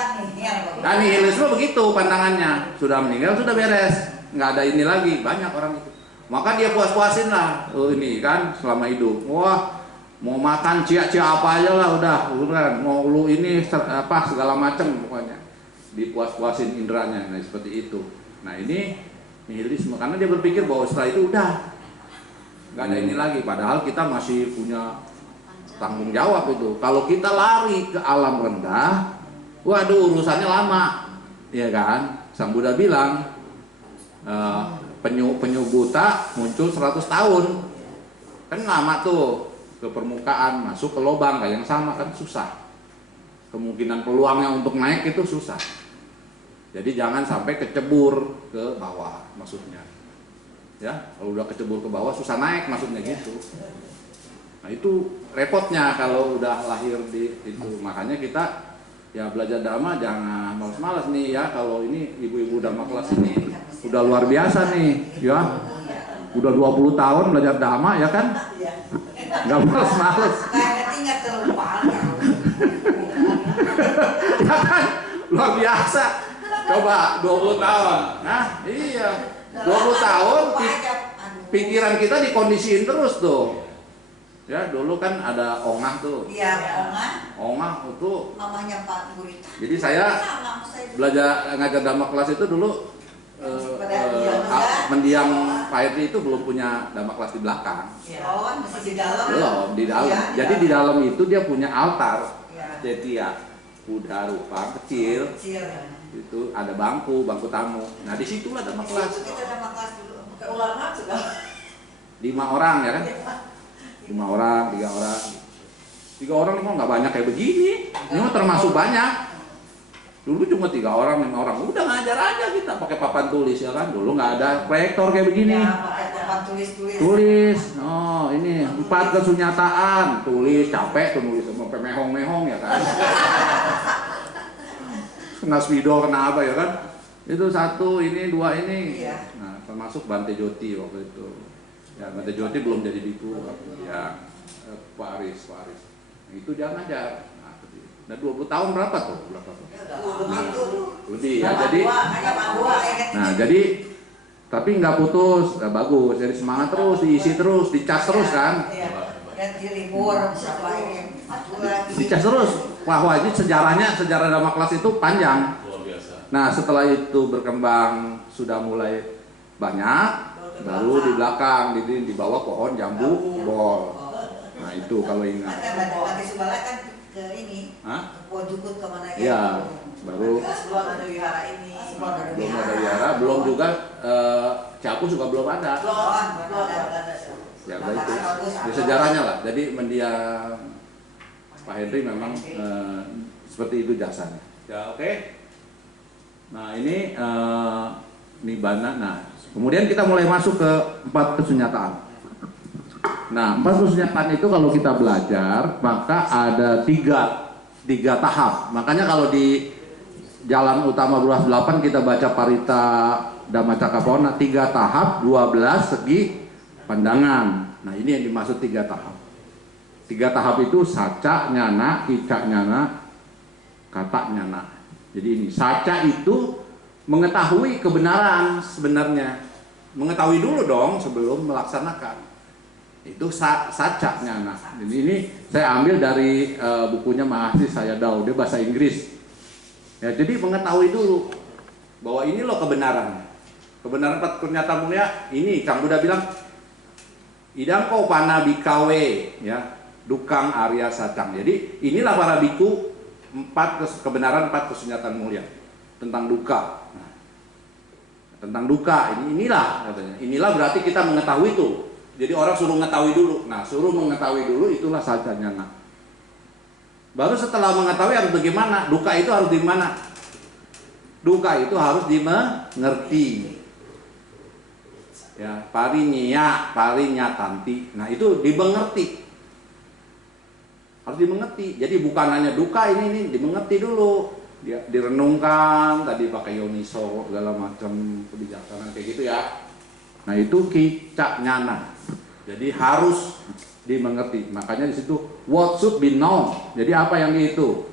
Nah, nihilisme begitu pandangannya, sudah meninggal sudah beres, nggak ada ini lagi. Banyak orang itu, maka dia puas-puasin lah, ini kan selama hidup, wah mau makan cia-cia apa aja lah, udah kan, mau lu ini apa segala macam pokoknya, dipuas-puasin indranya, nah seperti itu. Nah ini nihilisme, karena dia berpikir bahwa setelah itu udah nggak ada ini lagi, padahal kita masih punya tanggung jawab itu. Kalau kita lari ke alam rendah, waduh urusannya lama, ya kan? Sang Buddha bilang penyu buta muncul 100 tahun, kan lama tuh ke permukaan, masuk ke lubang kayak yang sama kan susah. Kemungkinan peluangnya untuk naik itu susah. Jadi jangan sampai kecebur ke bawah, maksudnya. Ya, kalau udah kecebur ke bawah susah naik, maksudnya gitu. Nah itu repotnya kalau udah lahir di itu. Makanya kita ya belajar dhamma jangan malas-malas nih ya. Kalau ini ibu-ibu dhamma kelas ini udah luar biasa nih ya. Udah 20 tahun belajar dhamma ya kan. Nggak malas-malas. Ya kan luar biasa. Coba 20 tahun. Nah iya 20 tahun pikiran kita dikondisiin terus tuh. Ya dulu kan ada ongah tuh. Iya, ongah itu mamanya Pak Gurita. Jadi saya belajar ngajar dhamma kelas itu dulu mendiam Pak Edi itu belum punya dhamma kelas di belakang. Oh, masih di dalam. Belum, di dalam. Ya, jadi di dalam itu dia punya altar. Cetia, Buddha rupa kecil. Itu ada bangku tamu. Nah, disitulah dhamma kelas. Kita dhamma kelas dulu. Ke ulama sudah. 5 orang ya kan? 5 orang, 3 orang. 3 orang ini kok nggak banyak kayak begini. Ini mah termasuk banyak. Dulu cuma 3 orang, 5 orang. Udah ngajar aja kita pakai papan tulis ya kan. Dulu nggak ada proyektor kayak begini. Tahapan tulis. Tulis, oh ini 4 kesunyataan, tulis, capek tuh nulis sampai mehong-mehong ya kan. Kena spidol, kena apa ya kan. Itu 1, ini 2 ini. Iya. Nah termasuk Bante Joti waktu itu. Ya Bante Joti belum jadi biku. Ya Pak Aris. Nah, itu dia ngajar. Nah 20 tahun berapa tuh? Lebih ya. Jadi nah jadi tapi nggak putus, nggak bagus. Jadi semangat terus, diisi terus, dicas terus kan? Ganti libur, Dicas terus. Wah ini sejarah Dhamma kelas itu panjang. Luar biasa. Nah setelah itu berkembang sudah mulai banyak, baru di belakang di bawah pohon jambu bol. Nah itu kalau ingat. Nanti Subala kan ke ini, Hah? ke Pojukut kemana ya? Iya, baru Sebelum ada wihara ini, belum ada wihara, belum juga Capu juga belum ada. belum ada. Ya itu di sejarahnya lah. Jadi mendiang Pak Henry memang seperti itu jasanya. Ya oke. Nah ini Nibbana. Nah kemudian kita mulai masuk ke 4 kesunyataan. Nah 4 kesunyataan itu kalau kita belajar maka ada tiga tahap. Makanya kalau di Jalan Utama Beruas 8 kita baca Parita Dhammacakkappavattana 3 tahap, 12 segi pandangan. Nah ini yang dimaksud 3 tahap. 3 tahap itu saca, nyana, kica, nyana, kata, nyana. Jadi ini saca itu mengetahui kebenaran sebenarnya. Mengetahui dulu dong sebelum melaksanakan. Itu saca, nyana. Ini saya ambil dari bukunya Mahasi Sayadaw, dia bahasa Inggris. Ya, jadi mengetahui dulu bahwa ini loh kebenaran. Kebenaran 4 pernyataan mulia ini Kang Buddha bilang idang ko pana bikawe ya dukang arya sacang. Jadi inilah para biku 4 kebenaran 4 kesunyataan mulia tentang duka. Nah, tentang duka inilah katanya. Inilah berarti kita mengetahui itu. Jadi orang suruh mengetahui dulu. Nah, suruh mengetahui dulu itulah saca nyana. Baru setelah mengetahui harus bagaimana? Duka itu harus di mana? Duka itu harus dimengerti. Ya, parinyatanti. Nah, itu dimengerti. Harus dimengerti. Jadi bukan hanya duka ini dimengerti dulu. Dia direnungkan, tadi pakai yoniso segala macam kebijaksanaan kayak gitu ya. Nah, itu kica nyana. Jadi harus dimengerti. Makanya di situ what should be known. Jadi apa yang itu?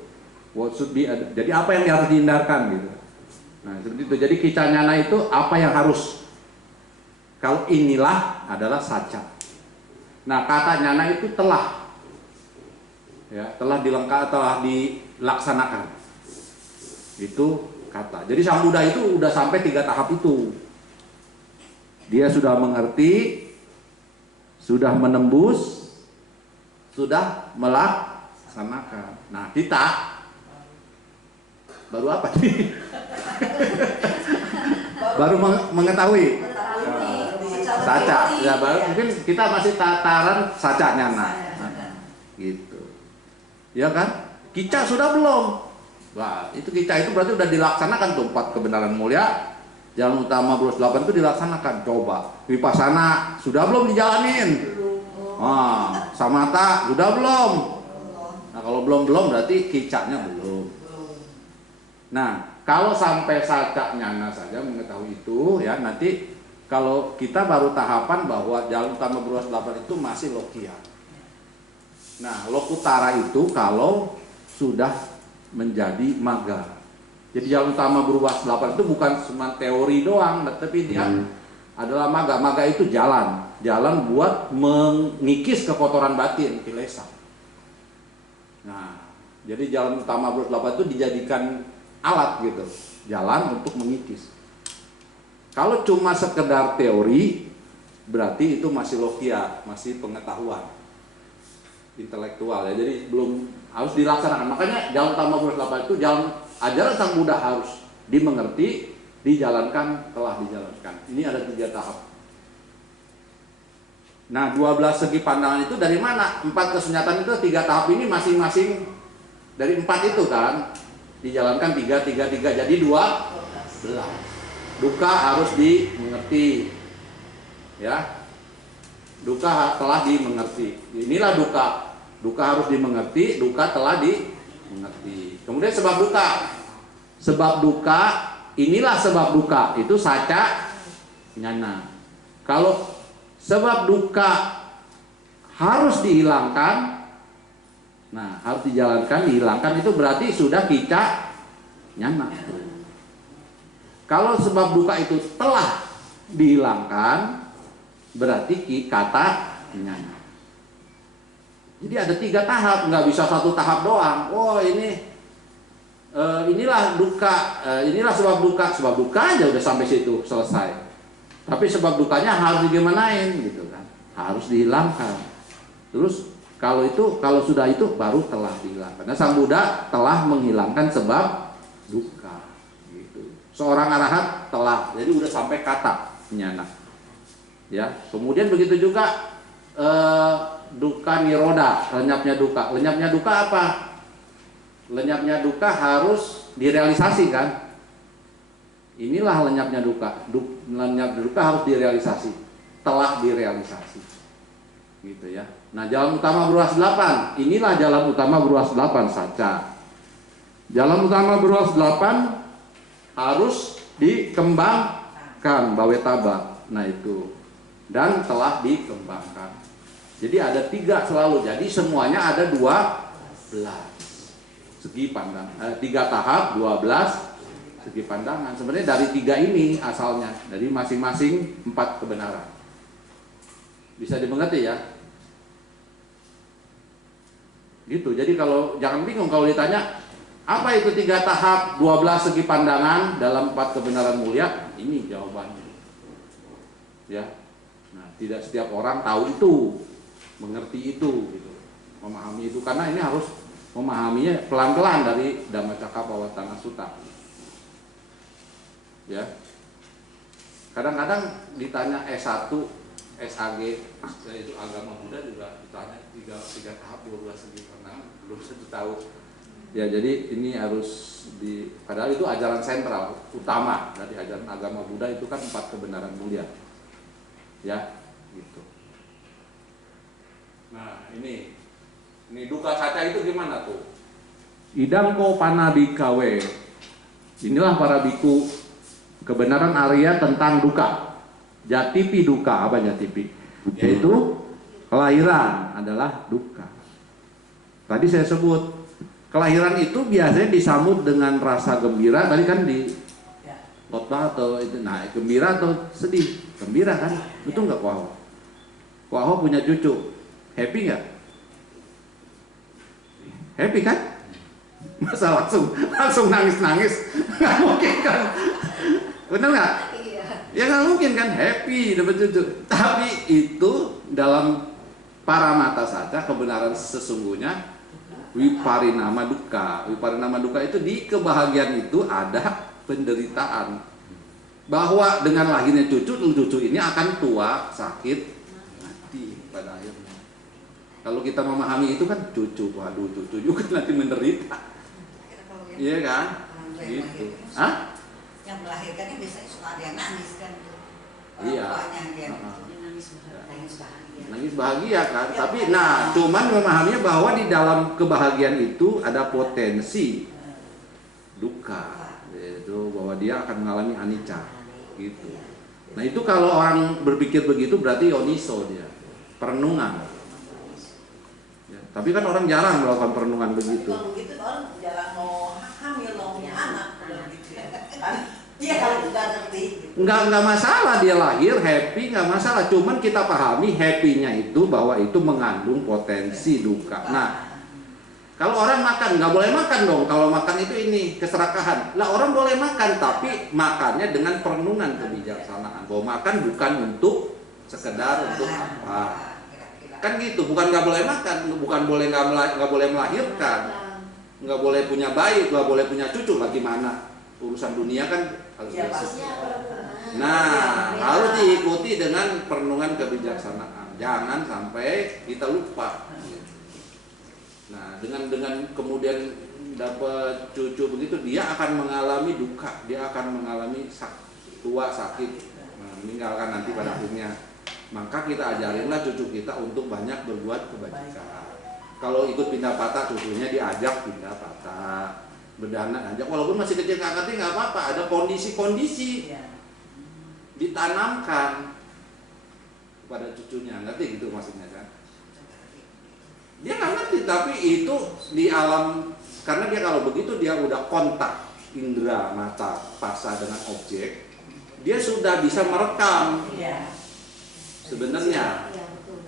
What should be. Jadi apa yang harus dihindarkan gitu. Nah, seperti itu. Jadi kicanyana itu apa yang harus. Kalau inilah adalah saca. Nah, kata nyana itu telah. Ya, telah dilaksanakan. Itu kata. Jadi Sang Buddha itu udah sampai 3 tahap itu. Dia sudah mengerti, sudah menembus, sudah melaksanakan. Nah, kita baru apa nih? Baru mengetahui. Saca. Ya, baru mungkin kita masih tataran saca nyana. Gitu. Ya kan? Kica sudah belum? Wah, itu kica itu berarti udah dilaksanakan tuh 4 kebenaran mulia. Jalan Utama Beruas 8 itu dilaksanakan. Coba. Vipassana sudah belum dijalanin? Samatha sudah belum? Nah, kalau belum berarti kicanya belum. Nah, kalau sampai saca nyana saja mengetahui itu ya, nanti kalau kita baru tahapan bahwa Jalan Utama Beruas 8 itu masih lokia. Nah, lokutara itu kalau sudah menjadi maga. Jadi Jalan Utama Beruas 8 itu bukan cuma teori doang, tapi dia adalah maga. Maga itu jalan buat mengikis kekotoran batin, kilesa. Nah, jadi Jalan Utama Beruas 8 itu dijadikan alat gitu, jalan untuk mengikis. Kalau cuma sekedar teori, berarti itu masih logia, masih pengetahuan intelektual ya. Jadi belum harus dilaksanakan. Makanya Jalan Utama Beruas 8 itu jalan ajaran Sang Buddha harus dimengerti, dijalankan, telah dijalankan. Ini ada 3 tahap. Nah, 12 segi pandangan itu dari mana? 4 kesunyataan itu 3 tahap ini masing-masing dari 4 itu kan dijalankan 3 jadi 12. Duka harus dimengerti. Ya. Duka telah dimengerti. Inilah duka. Duka harus dimengerti, duka telah dimengerti. Kemudian sebab duka. Sebab duka, inilah sebab duka. Itu saca nyana. Kalau sebab duka harus dihilangkan, nah harus dijalankan, dihilangkan, itu berarti sudah kica nyana. Kalau sebab duka itu telah dihilangkan, berarti kata nyana. Jadi ada 3 tahap, nggak bisa 1 tahap doang. Oh inilah duka, inilah sebab duka aja udah sampai situ selesai. Tapi sebab dukanya harus digimanain gitu kan, harus dihilangkan. Terus kalau sudah itu baru telah dihilangkan. Nah, Sang Buddha telah menghilangkan sebab duka. Gitu. Seorang arahat telah, jadi udah sampai kata nyana. Ya, kemudian begitu juga duka niroda, lenyapnya duka. Lenyapnya duka apa? Lenyapnya duka harus direalisasikan. Inilah lenyapnya duka. Lenyapnya duka harus direalisasi. Telah direalisasi. Gitu ya. Nah, jalan utama beruas 8. Inilah jalan utama beruas 8 saja. Jalan utama beruas 8 harus dikembangkan, bawetaba. Nah, itu. Dan telah dikembangkan. Jadi ada 3 selalu. Jadi semuanya ada 12 segi pandang. 3 tahap, 12 segi pandangan. Sebenarnya dari 3 ini asalnya, dari masing-masing 4 kebenaran. Bisa dimengerti ya? Gitu. Jadi kalau jangan bingung kalau ditanya apa itu 3 tahap 12 segi pandangan dalam 4 kebenaran mulia, ini jawabannya. Ya. Nah, tidak setiap orang tahu itu, mengerti itu gitu. Memahami itu karena ini harus memahaminya pelan-pelan dari Dhammacakkappavattana Sutta. Ya. Kadang-kadang ditanya S1, SAG, itu agama Buddha juga ditanya 3 tahap 12 segi pandangan, belum tentu tahu. Ya, jadi ini harus padahal itu ajaran sentral utama dari ajaran agama Buddha itu kan 4 kebenaran mulia. Ya, gitu. Nah, ini duka saca itu gimana tuh? Idangko panabikawe. Inilah para biku kebenaran Arya tentang duka. Jatipi duka, apa jatipi? Yaitu kelahiran adalah duka. Tadi saya sebut kelahiran itu biasanya disambut dengan rasa gembira. Tadi kan di khotbah atau itu, nah gembira atau sedih? Gembira kan? Betul nggak Waho? Waho punya cucu, happy nggak? Happy kan? Masa langsung nangis-nangis? Nggak mungkin kan? Bener nggak? Ya nggak mungkin kan, happy dapat cucu. Tapi itu dalam paramata saja kebenaran sesungguhnya wiparinama duka. Wiparinama duka itu di kebahagiaan itu ada penderitaan. Bahwa dengan lahirnya cucu ini akan tua, sakit, mati pada akhirnya. Kalau kita memahami itu kan cucu, waduh cucu juga nanti menderita. Iya kan? Gitu. Hah? Yang melahirkannya biasanya suka ada yang nangis kan. Iya. Nangis bahagia kan. Tapi nah, cuman memahaminya bahwa di dalam kebahagiaan itu ada potensi duka, yaitu bahwa dia akan mengalami anicca gitu. Nah, itu kalau orang berpikir begitu berarti yoniso dia, perenungan. Ya, tapi kan orang jarang melakukan perenungan begitu. Kalau begitu orang jarang mau hamil, mau punya anak gitu ya. Iya kalau sudah ngerti. Nggak masalah dia lahir happy, nggak masalah. Cuman kita pahami happy-nya itu bahwa itu mengandung potensi duka. Nah, kalau orang makan nggak boleh makan dong. Kalau makan itu ini keserakahan. Lah orang boleh makan tapi makannya dengan perenungan kebijaksanaan. Bahwa makan bukan untuk sekedar untuk apa. Kan gitu. Bukan nggak boleh makan, bukan boleh nggak boleh melahirkan, nggak boleh punya bayi, nggak boleh punya cucu. Bagaimana? Urusan dunia kan harus nah, harus diikuti dengan perenungan kebijaksanaan. Jangan sampai kita lupa. Nah, dengan kemudian dapat cucu begitu, dia akan mengalami duka, dia akan mengalami tua, sakit, meninggalkan nanti pada akhirnya. maka kita ajarinlah cucu kita untuk banyak berbuat kebajikan. Kalau ikut pindah patah, cucunya diajak pindah patah, berdana ajak, walaupun masih kecil nggak ngerti nggak apa-apa, ada kondisi-kondisi ditanamkan kepada cucunya, ngerti gitu maksudnya kan? Dia nggak ngerti, tapi itu di alam, karena dia kalau begitu dia udah kontak indera mata pasa dengan objek, dia sudah bisa merekam sebenarnya. Iya, betul.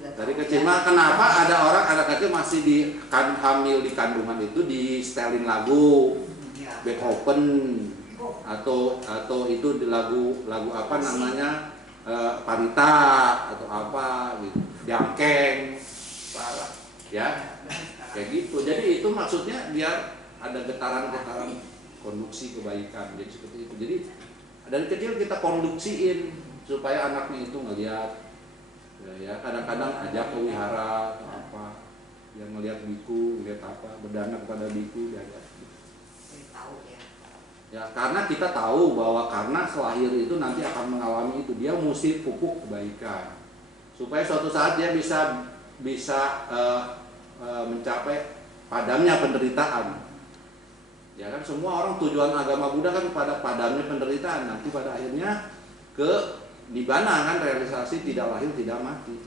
Dari kecil mah kenapa ada orang anak kecil masih hamil di kandungan itu di setelin lagu Beethoven atau itu di lagu apa namanya Parita atau apa gitu, Diangkeng, ya kayak gitu. Jadi itu maksudnya biar ada getaran-getaran konduksi kebaikan, jadi seperti itu. Jadi dari kecil kita konduksiin supaya anaknya itu ngelihat, ya kadang-kadang ajak ke wihara atau apa, yang ngelihat biku, ngelihat apa, berdana kepada biku, diajak. Ya karena kita tahu bahwa karena selahir itu nanti akan mengalami itu, dia mesti pupuk kebaikan supaya suatu saat dia bisa mencapai padamnya penderitaan. Ya kan semua orang tujuan agama Buddha kan pada padamnya penderitaan, nanti pada akhirnya ke nibbana kan, realisasi tidak lahir tidak mati.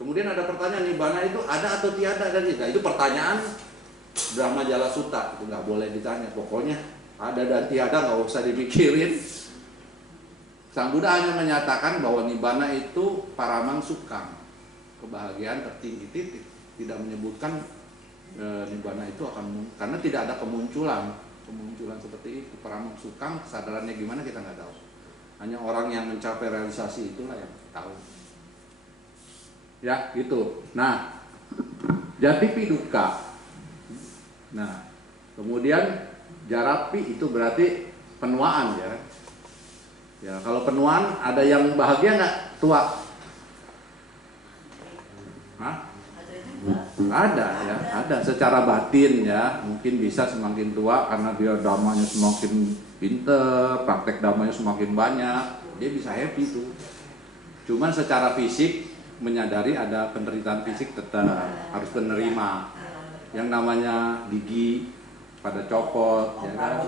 Kemudian ada pertanyaan, nibbana itu ada atau tiada, dan itu pertanyaan Brahma Jala Sutta, itu nggak boleh ditanya, pokoknya ada dan tiada nggak usah dipikirin. Sang Buddha hanya menyatakan bahwa nibbana itu paramang sukang, kebahagiaan tertinggi, titik. Tidak menyebutkan nibbana itu akan, karena tidak ada kemunculan seperti itu. Paramang sukang, kesadarannya gimana kita nggak tahu. Hanya orang yang mencapai realisasi itulah yang tahu. Ya gitu. Nah, jati piduka. Nah, kemudian jarapi itu berarti penuaan ya. Ya kalau penuaan ada yang bahagia nggak tua? Hah? Ada ya, ada secara batin ya, mungkin bisa semakin tua karena dia dhamanya semakin pinter, praktek dhamanya semakin banyak, dia bisa happy tuh. Cuman secara fisik menyadari ada penderitaan fisik tetap harus menerima. Yang namanya gigi pada copot, ya kan?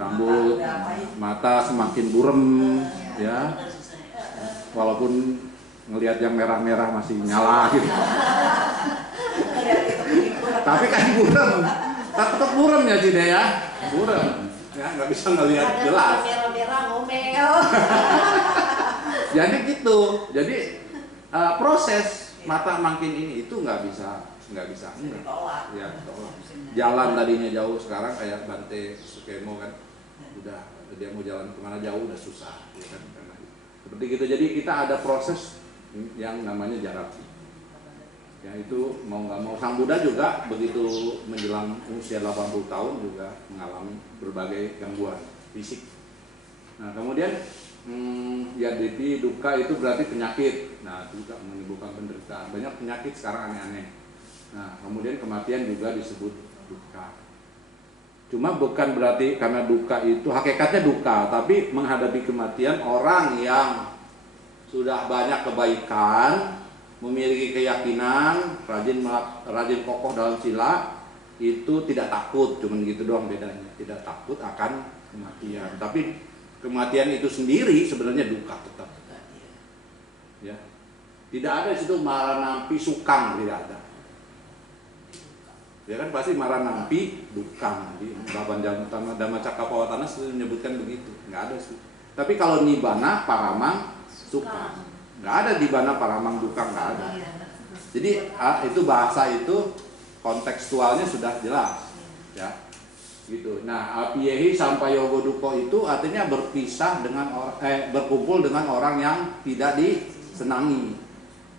Rambut, mata semakin burem, ya. Walaupun ngelihat yang merah-merah masih nyala gitu. Tapi kan burem, tetap burem ya Cide ya, burem, ya nggak bisa ngelihat jelas. Merah-merah ngomel. Jadi gitu, jadi proses mata makin ini itu nggak bisa enggak. Ya, tolak. Jalan tadinya jauh, sekarang kayak Bante Sukemo kan, udah dia mau jalan kemana jauh udah susah, ya kan? Karena seperti gitu. Jadi kita ada proses yang namanya jarapi. Ya itu mau nggak mau. Sang Buddha juga begitu menjelang usia 80 tahun juga mengalami berbagai gangguan fisik. Nah kemudian yaditi duka itu berarti penyakit. Nah itu juga menimbulkan penderitaan. Banyak penyakit sekarang aneh-aneh. Nah kemudian kematian juga disebut duka. Cuma bukan berarti karena duka itu hakikatnya duka, tapi menghadapi kematian orang yang sudah banyak kebaikan, memiliki keyakinan, rajin kokoh dalam sila, itu tidak takut, cuman gitu doang bedanya. Tidak takut akan kematian, tapi kematian itu sendiri sebenarnya duka tetap. Ya, tidak ada di situ maranampi sukang, tidak ada. Ya kan pasti maranampi dukang. Di Baban Dhamma Cakkappawatana menyebutkan begitu, nggak ada sih. Tapi kalau nibbana paramang sukang, nggak ada nibbana paramang dukang, nggak ada. Jadi itu bahasa itu kontekstualnya sudah jelas, ya. Gitu. Nah, apiyehi sampai yogo duko itu artinya berpisah dengan berkumpul dengan orang yang tidak disenangi.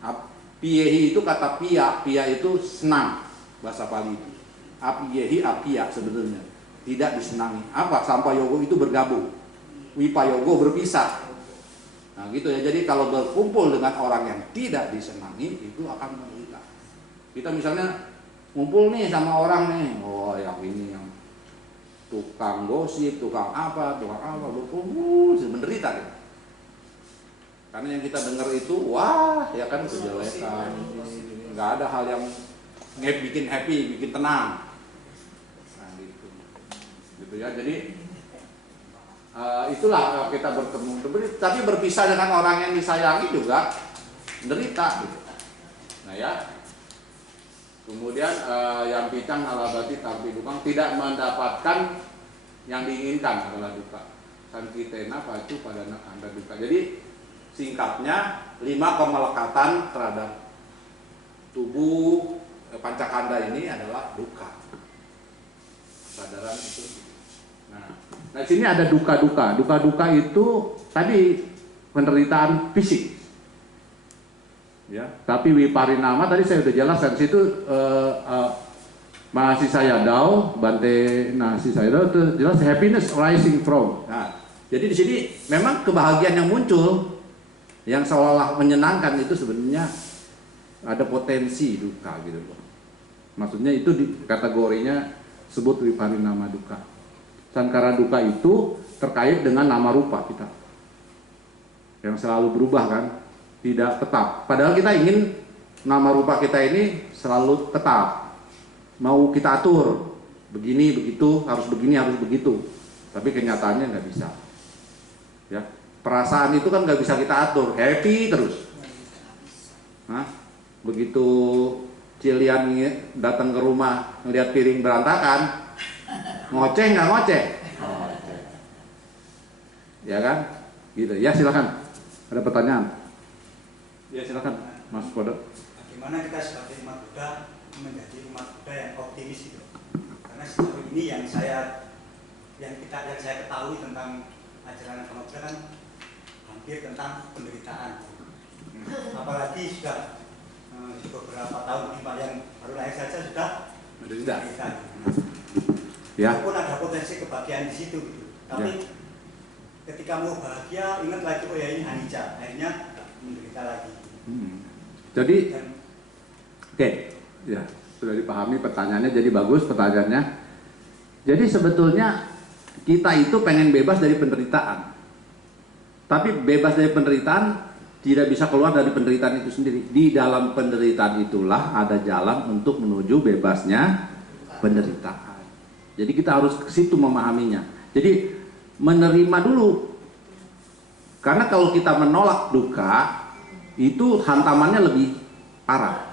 Apiyehi itu kata pia itu senang. Bahasa Pali itu apiyehi apiya sebenarnya tidak disenangi. Apa? Sampai yogo itu bergabung, wipayogo berpisah. Nah gitu ya. Jadi kalau berkumpul dengan orang yang tidak disenangi itu akan menderita. Kita misalnya ngumpul nih sama orang nih, oh yang ini yang tukang gosip, tukang apa berkumpul menderita gitu. Karena yang kita dengar itu, wah, ya kan kejelekan. Nggak ada hal yang bikin happy, bikin tenang. Nah, gitu ya. Jadi itulah kita bertemu. Tapi berpisah dengan orang yang disayangi juga menderita. Gitu. Nah ya. Kemudian yang pincang alabati tampi dukang tidak mendapatkan yang diinginkan adalah duka. Sankitena pacu pada anda duka. Jadi singkatnya 5 kemelekatan terhadap tubuh pancakanda ini adalah duka. Kesadaran itu. Nah, sini ada duka-duka. Duka-duka itu tadi penderitaan fisik. Ya, tapi wiparinama tadi saya sudah jelaskan situ mahasiswa Yadao, Bante mahasiswa Yadao itu jelas happiness rising from. Nah, jadi di sini memang kebahagiaan yang muncul yang seolah-olah menyenangkan itu sebenarnya ada potensi duka gitu loh. Maksudnya itu di kategorinya sebut wiparinama duka. Sankara duka itu terkait dengan nama rupa kita yang selalu berubah kan, tidak tetap. Padahal kita ingin nama rupa kita ini selalu tetap. Mau kita atur, begini, begitu, harus begini, harus begitu. Tapi kenyataannya nggak bisa. Ya, perasaan itu kan nggak bisa kita atur, happy terus. Nah, begitu Cilian datang ke rumah ngeliat piring berantakan, ngoceh nggak ngoceh? Ngoceh. Ya kan? Gitu. Ya silakan. Ada pertanyaan? Ya silakan, Mas Podo. Bagaimana kita sebagai umat Buddha menjadi umat Buddha yang optimis itu? Karena sejauh ini yang saya ketahui tentang ajaran agama Buddha kan hampir tentang penderitaan. Apalagi sudah beberapa tahun lebih Pak yang baru lahir saja sudah menderita. Ya. Walaupun ada potensi kebahagiaan di situ gitu. Tapi ya, ketika mau bahagia ingat lagi oh ya ini anicca, akhirnya menderita lagi. Jadi oke. Ya, sudah dipahami pertanyaannya, jadi bagus pertanyaannya. Jadi sebetulnya kita itu pengen bebas dari penderitaan. Tapi bebas dari penderitaan tidak bisa keluar dari penderitaan itu sendiri. Di dalam penderitaan itulah ada jalan untuk menuju bebasnya penderitaan. Jadi kita harus ke situ memahaminya. Jadi menerima dulu. Karena kalau kita menolak duka, itu hantamannya lebih parah.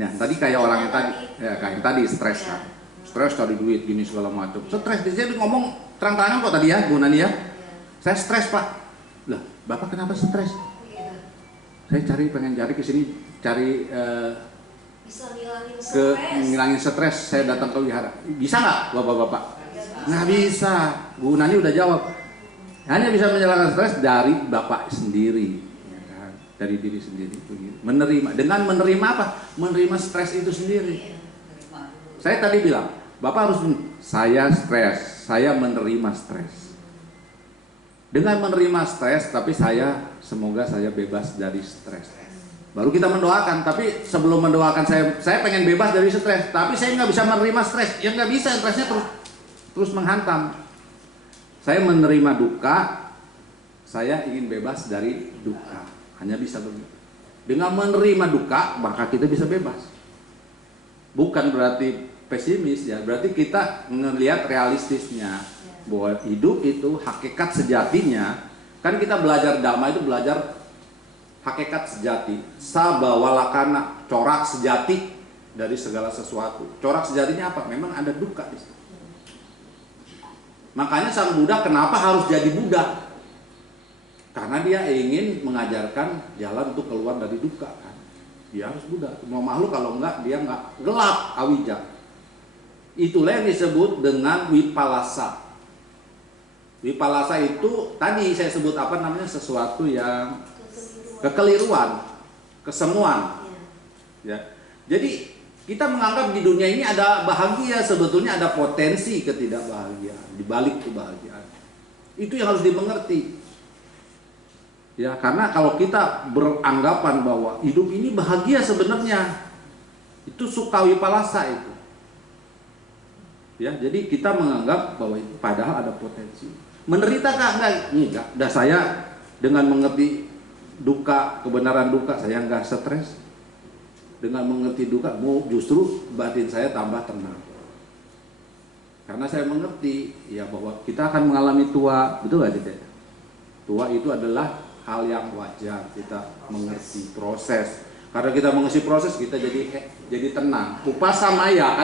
Nah, tadi kayak orang yang tadi, ya kayak tadi stres kan, stres cari duit gini segala macam. Stres, dia ngomong terang-terangan kok tadi ya, Bu Nani ya. Saya stres Pak. Lah, Bapak kenapa stres? Saya pengen cari ke sini, cari bisa ngilangin ke ngilangin stres. Saya datang ke wihara. Bisa nggak, Bapak-bapak? Nggak bisa. Bu Nani udah jawab. Hanya bisa menghilangkan stres dari Bapak sendiri. Dari diri sendiri menerima. Dengan menerima apa? Menerima stres itu sendiri. Saya tadi bilang, Bapak harus saya stres, saya menerima stres. Dengan menerima stres, tapi semoga saya bebas dari stres. Baru kita mendoakan, tapi sebelum mendoakan saya pengen bebas dari stres, tapi saya nggak bisa menerima stres. Ya nggak bisa, stresnya terus menghantam. Saya menerima duka, saya ingin bebas dari duka. Hanya bisa begitu. Dengan menerima duka, maka kita bisa bebas. Bukan berarti pesimis ya, berarti kita melihat realistisnya bahwa hidup itu hakikat sejatinya. Kan kita belajar dhamma itu belajar hakikat sejati. Sabawalakana, corak sejati dari segala sesuatu. Corak sejatinya apa? Memang ada duka di situ. Makanya Sang Buddha kenapa harus jadi Buddha? Karena dia ingin mengajarkan jalan untuk keluar dari duka kan. Dia harus Buddha. Mau makhluk kalau enggak dia enggak gelap awija. Itulah yang disebut dengan wipalasa. Wipalasa itu tadi saya sebut apa namanya, sesuatu yang kekeliruan, kesemuan. Ya. Jadi kita menganggap di dunia ini ada bahagia, sebetulnya ada potensi ketidakbahagiaan di balik kebahagiaan. Itu yang harus dimengerti. Ya, karena kalau kita beranggapan bahwa hidup ini bahagia sebenarnya, itu sukawi palasa itu. Ya, jadi kita menganggap bahwa itu padahal ada potensi. Menderita kah? Enggak. Dah saya dengan mengerti duka, kebenaran duka, saya nggak stres. Dengan mengerti duka, justru batin saya tambah tenang. Karena saya mengerti ya bahwa kita akan mengalami tua, betul nggak tidak? Tua itu adalah hal yang wajar, kita mengerti proses. Karena kita mengerti proses, kita jadi tenang. Upasamaya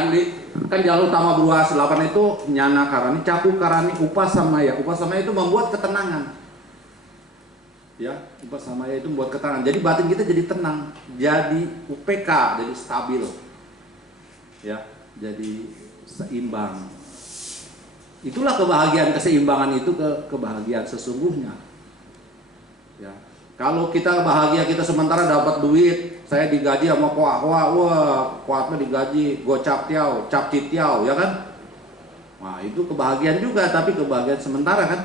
kan jalur utama Bruas 8 itu nyana karani, caku karani, upasamaya. Upasamaya itu membuat ketenangan. Ya, upasamaya itu membuat ketenangan. Jadi batin kita jadi tenang, jadi UPK, jadi stabil. Ya, jadi seimbang. Itulah kebahagiaan, keseimbangan itu kebahagiaan sesungguhnya. Ya. Kalau kita bahagia, kita sementara dapat duit, saya digaji sama koa-koa, wah, koatnya digaji, gocap tiao, cap citiao, ya kan? Wah, itu kebahagiaan juga, tapi kebahagiaan sementara kan?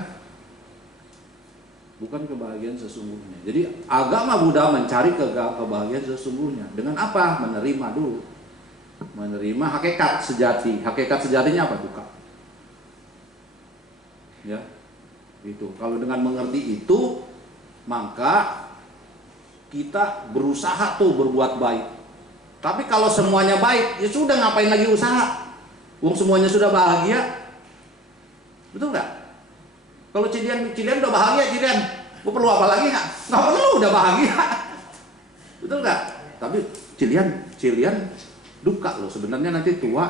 Bukan kebahagiaan sesungguhnya. Jadi agama Buddha mencari kebahagiaan sesungguhnya. Dengan apa? Menerima dulu. Menerima hakikat sejati. Hakikat sejatinya apa? Duka. Ya, itu. Kalau dengan mengerti itu, maka kita berusaha tuh berbuat baik. Tapi kalau semuanya baik, ya sudah, ngapain lagi usaha? Wong semuanya sudah bahagia, betul nggak? Kalau Cilian udah bahagia, Cilian, gue perlu apa lagi nggak? Nggak perlu, udah bahagia, betul nggak? Tapi Cilian duka loh. Sebenarnya nanti tua,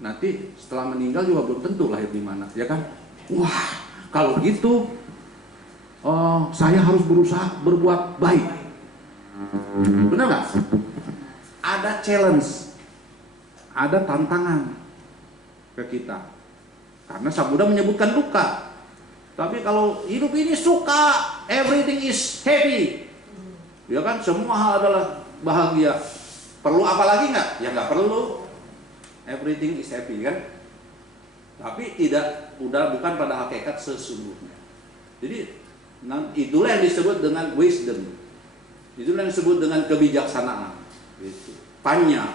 nanti setelah meninggal juga belum tentu lahir di mana, ya kan? Wah, kalau gitu, saya harus berusaha berbuat baik. Benar nggak? Ada challenge, ada tantangan ke kita. Karena Sang Buddha menyebutkan duka. Tapi kalau hidup ini suka, everything is happy, ya kan? Semua hal adalah bahagia. Perlu apa lagi nggak? Ya nggak perlu. Everything is happy, kan? Tapi bukan pada hakikat sesungguhnya. Jadi itulah yang disebut dengan wisdom. Itulah yang disebut dengan kebijaksanaan. Gitu. Panya.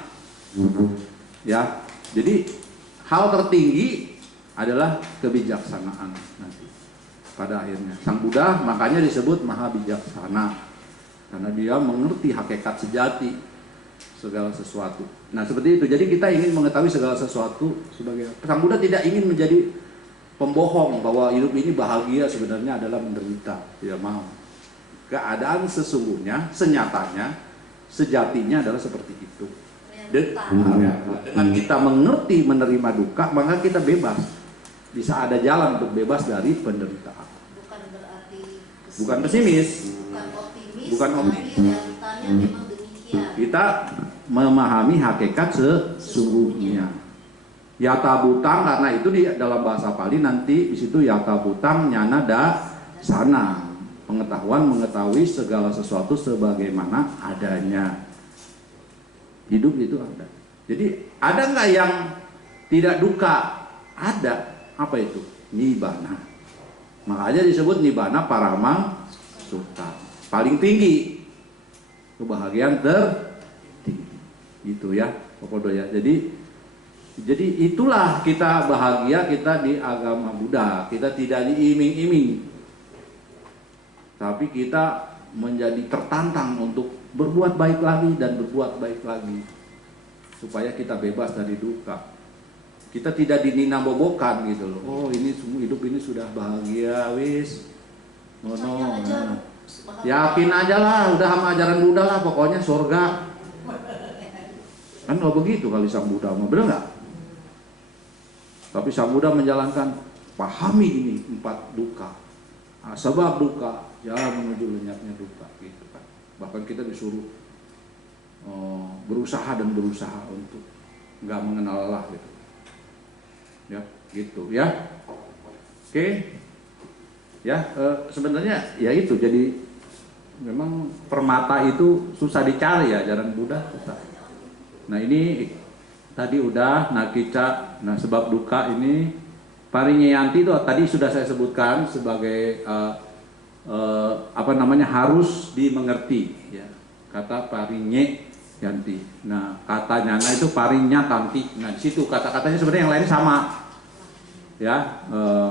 Ya. Jadi hal tertinggi adalah kebijaksanaan nanti. Pada akhirnya Sang Buddha makanya disebut maha bijaksana. Karena dia mengerti hakikat sejati segala sesuatu. Nah, seperti itu. Jadi kita ingin mengetahui segala sesuatu sebagai Sang Buddha tidak ingin menjadi pembohong bahwa hidup ini bahagia, sebenarnya adalah menderita. Tidak mau. Keadaan sesungguhnya, senyatanya, sejatinya adalah seperti itu. Dengan kita mengerti menerima duka, maka kita bebas. Bisa ada jalan untuk bebas dari penderitaan. Bukan berarti Bukan pesimis. Bukan optimis. Bukan Realitanya memang demikian. Kita memahami hakikat sesungguhnya. Yata butang, karena itu di dalam bahasa Pali nanti di situ yata butang nyana sana. Mengetahui segala sesuatu sebagaimana adanya. Hidup itu ada. Jadi ada nggak yang tidak duka? Ada. Apa itu? Nibbana. Makanya disebut Nibbana Paramang Sutta. Paling tinggi. Kebahagiaan tertinggi. Itu ya, Pokodo ya. Jadi itulah kita bahagia kita di agama Buddha. Kita tidak diiming-iming. Tapi kita menjadi tertantang untuk berbuat baik lagi dan berbuat baik lagi. Supaya kita bebas dari duka. Kita tidak dininabobokan gitu loh. Oh, ini semua hidup ini sudah bahagia, wis. No. Yakin aja lah, udah sama ajaran Buddha lah, pokoknya surga. Kan nggak begitu kali Sang Buddha, bener nggak? Tapi Sang Buddha menjalankan, pahami ini 4 duka. Nah, sebab duka, jalan menuju lenyapnya duka, gitu kan. Bahkan kita disuruh berusaha untuk nggak mengenal Allah gitu. Ya, gitu ya. Oke. Ya, sebenarnya ya itu, jadi memang permata itu susah dicari ya, ajaran Buddha susah. Nah, ini tadi udah nakica, nah sebab duka ini parinyeyanti itu tadi sudah saya sebutkan sebagai harus dimengerti ya. Kata parinyeyanti. Nah, katanya itu parinyatanti. Nah, di situ kata-katanya sebenarnya yang lain sama. Ya,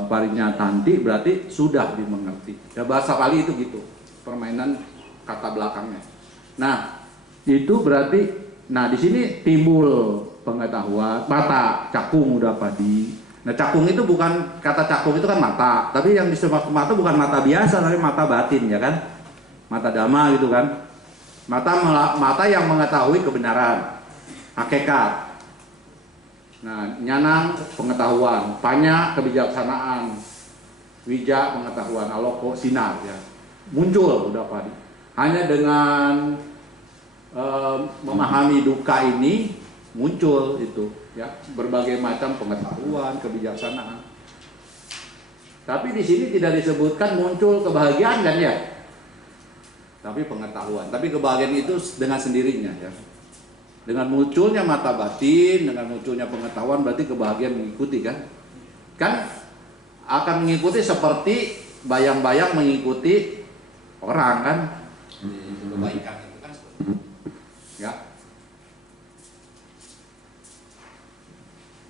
parinyatanti berarti sudah dimengerti. Ya, bahasa Pali itu gitu. Permainan kata belakangnya. Nah, itu berarti, nah di sini timbul pengetahuan, mata, cakung udah padi. Nah cakung itu bukan, kata cakung itu kan mata, tapi yang disebut mata bukan mata biasa, tapi mata batin ya kan, mata dhamma gitu kan, mata yang mengetahui kebenaran, hakikat. Nah nyanang pengetahuan, panya kebijaksanaan, wija pengetahuan, aloko sinar ya, muncul udah padi. Hanya dengan memahami duka ini muncul itu ya, berbagai macam pengetahuan, kebijaksanaan. Tapi di sini tidak disebutkan muncul kebahagiaan kan ya, tapi pengetahuan. Tapi kebahagiaan itu dengan sendirinya ya, dengan munculnya mata batin, dengan munculnya pengetahuan, berarti kebahagiaan mengikuti kan, kan akan mengikuti seperti bayang-bayang mengikuti orang kan, kebaikan itu kan seperti itu. Ya.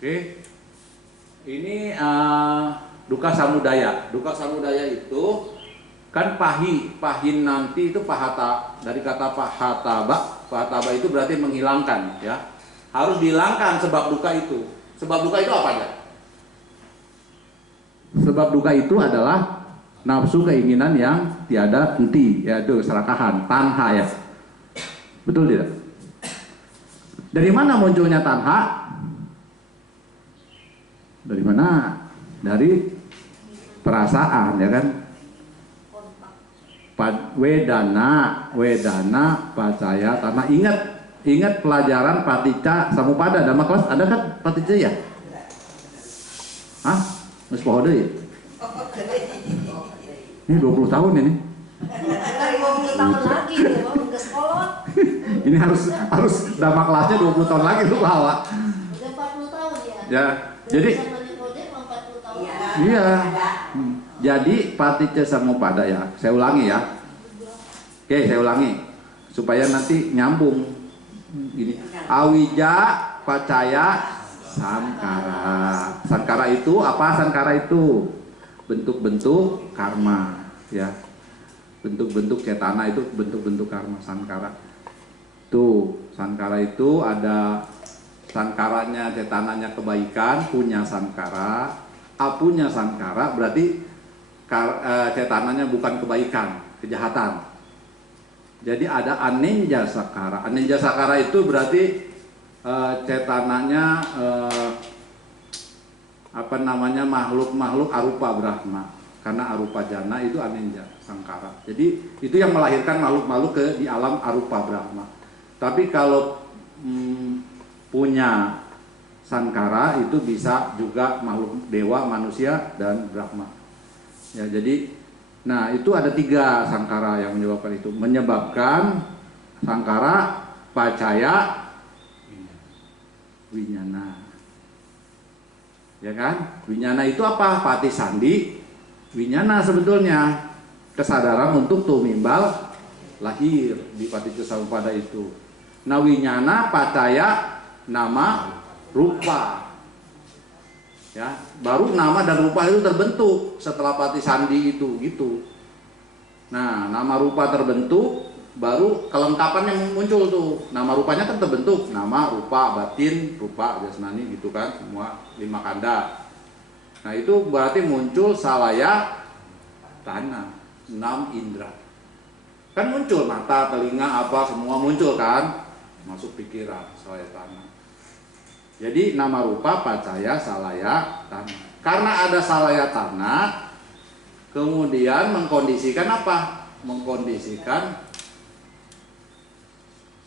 Oke. Ini duka samudaya. Duka samudaya itu kan pahin nanti itu pahata, dari kata pahataba. Pahataba itu berarti menghilangkan ya. Harus dihilangkan sebab duka itu. Sebab duka itu apa aja? Sebab duka itu adalah nafsu keinginan yang tiada henti, yaitu keserakahan, tanha ya. Betul tidak? Dari mana munculnya tanha? Dari mana? Dari perasaan ya kan? Wedana, pacaya, tanha. Ingat pelajaran paticca samupada. Dhamma kelas ada kan paticca ya? Hah? Mas poho deui. Ini 20 tahun ini. Dari 20 tahun lagi nih, mau ke sekolah. Ini harus dhamma kelasnya 20 tahun lagi tuh bawa. Udah 40 tahun ya. Ya, jadi iya. Jadi paticca samuppada ya. Saya ulangi ya. Oke, saya ulangi supaya nanti nyambung. Gini. Awija, pacaya, sankara. Sankara itu apa? Sankara itu bentuk-bentuk karma ya. Bentuk-bentuk cetana itu bentuk-bentuk karma, sankara. Tuh, sankara itu ada sankaranya, cetananya kebaikan, punya sankara. Apunya sankara berarti cetananya bukan kebaikan, kejahatan. Jadi ada anenja sakara. Anenja sakara itu berarti cetananya apa namanya, makhluk-makhluk arupa Brahma. Karena arupa jana itu anenja sankara. Jadi itu yang melahirkan makhluk-makhluk di alam arupa Brahma. Tapi kalau punya sankara itu bisa juga makhluk dewa, manusia, dan Brahma. Ya, jadi, nah itu ada 3 sankara yang menyebabkan itu. Menyebabkan sankara, pacaya, winyana. Ya kan? Winyana itu apa? Pati sandi. Winyana sebetulnya kesadaran untuk tumimbal lahir di paticca samuppada itu. Nah winyana, pacaya, nama, rupa ya, baru nama dan rupa itu terbentuk setelah pati sandi itu gitu. Nah nama rupa terbentuk, baru kelengkapannya muncul tuh. Nama rupanya kan terbentuk, nama, rupa, batin, rupa, jasmani gitu kan, semua 5 kanda. Nah itu berarti muncul salaya tanah, 6 indra. Kan muncul mata, telinga, apa semua muncul kan, masuk pikiran salaya tanah. Jadi nama rupa, pacaya, salaya, tanah. Karena ada salaya tanah, kemudian mengkondisikan apa? Mengkondisikan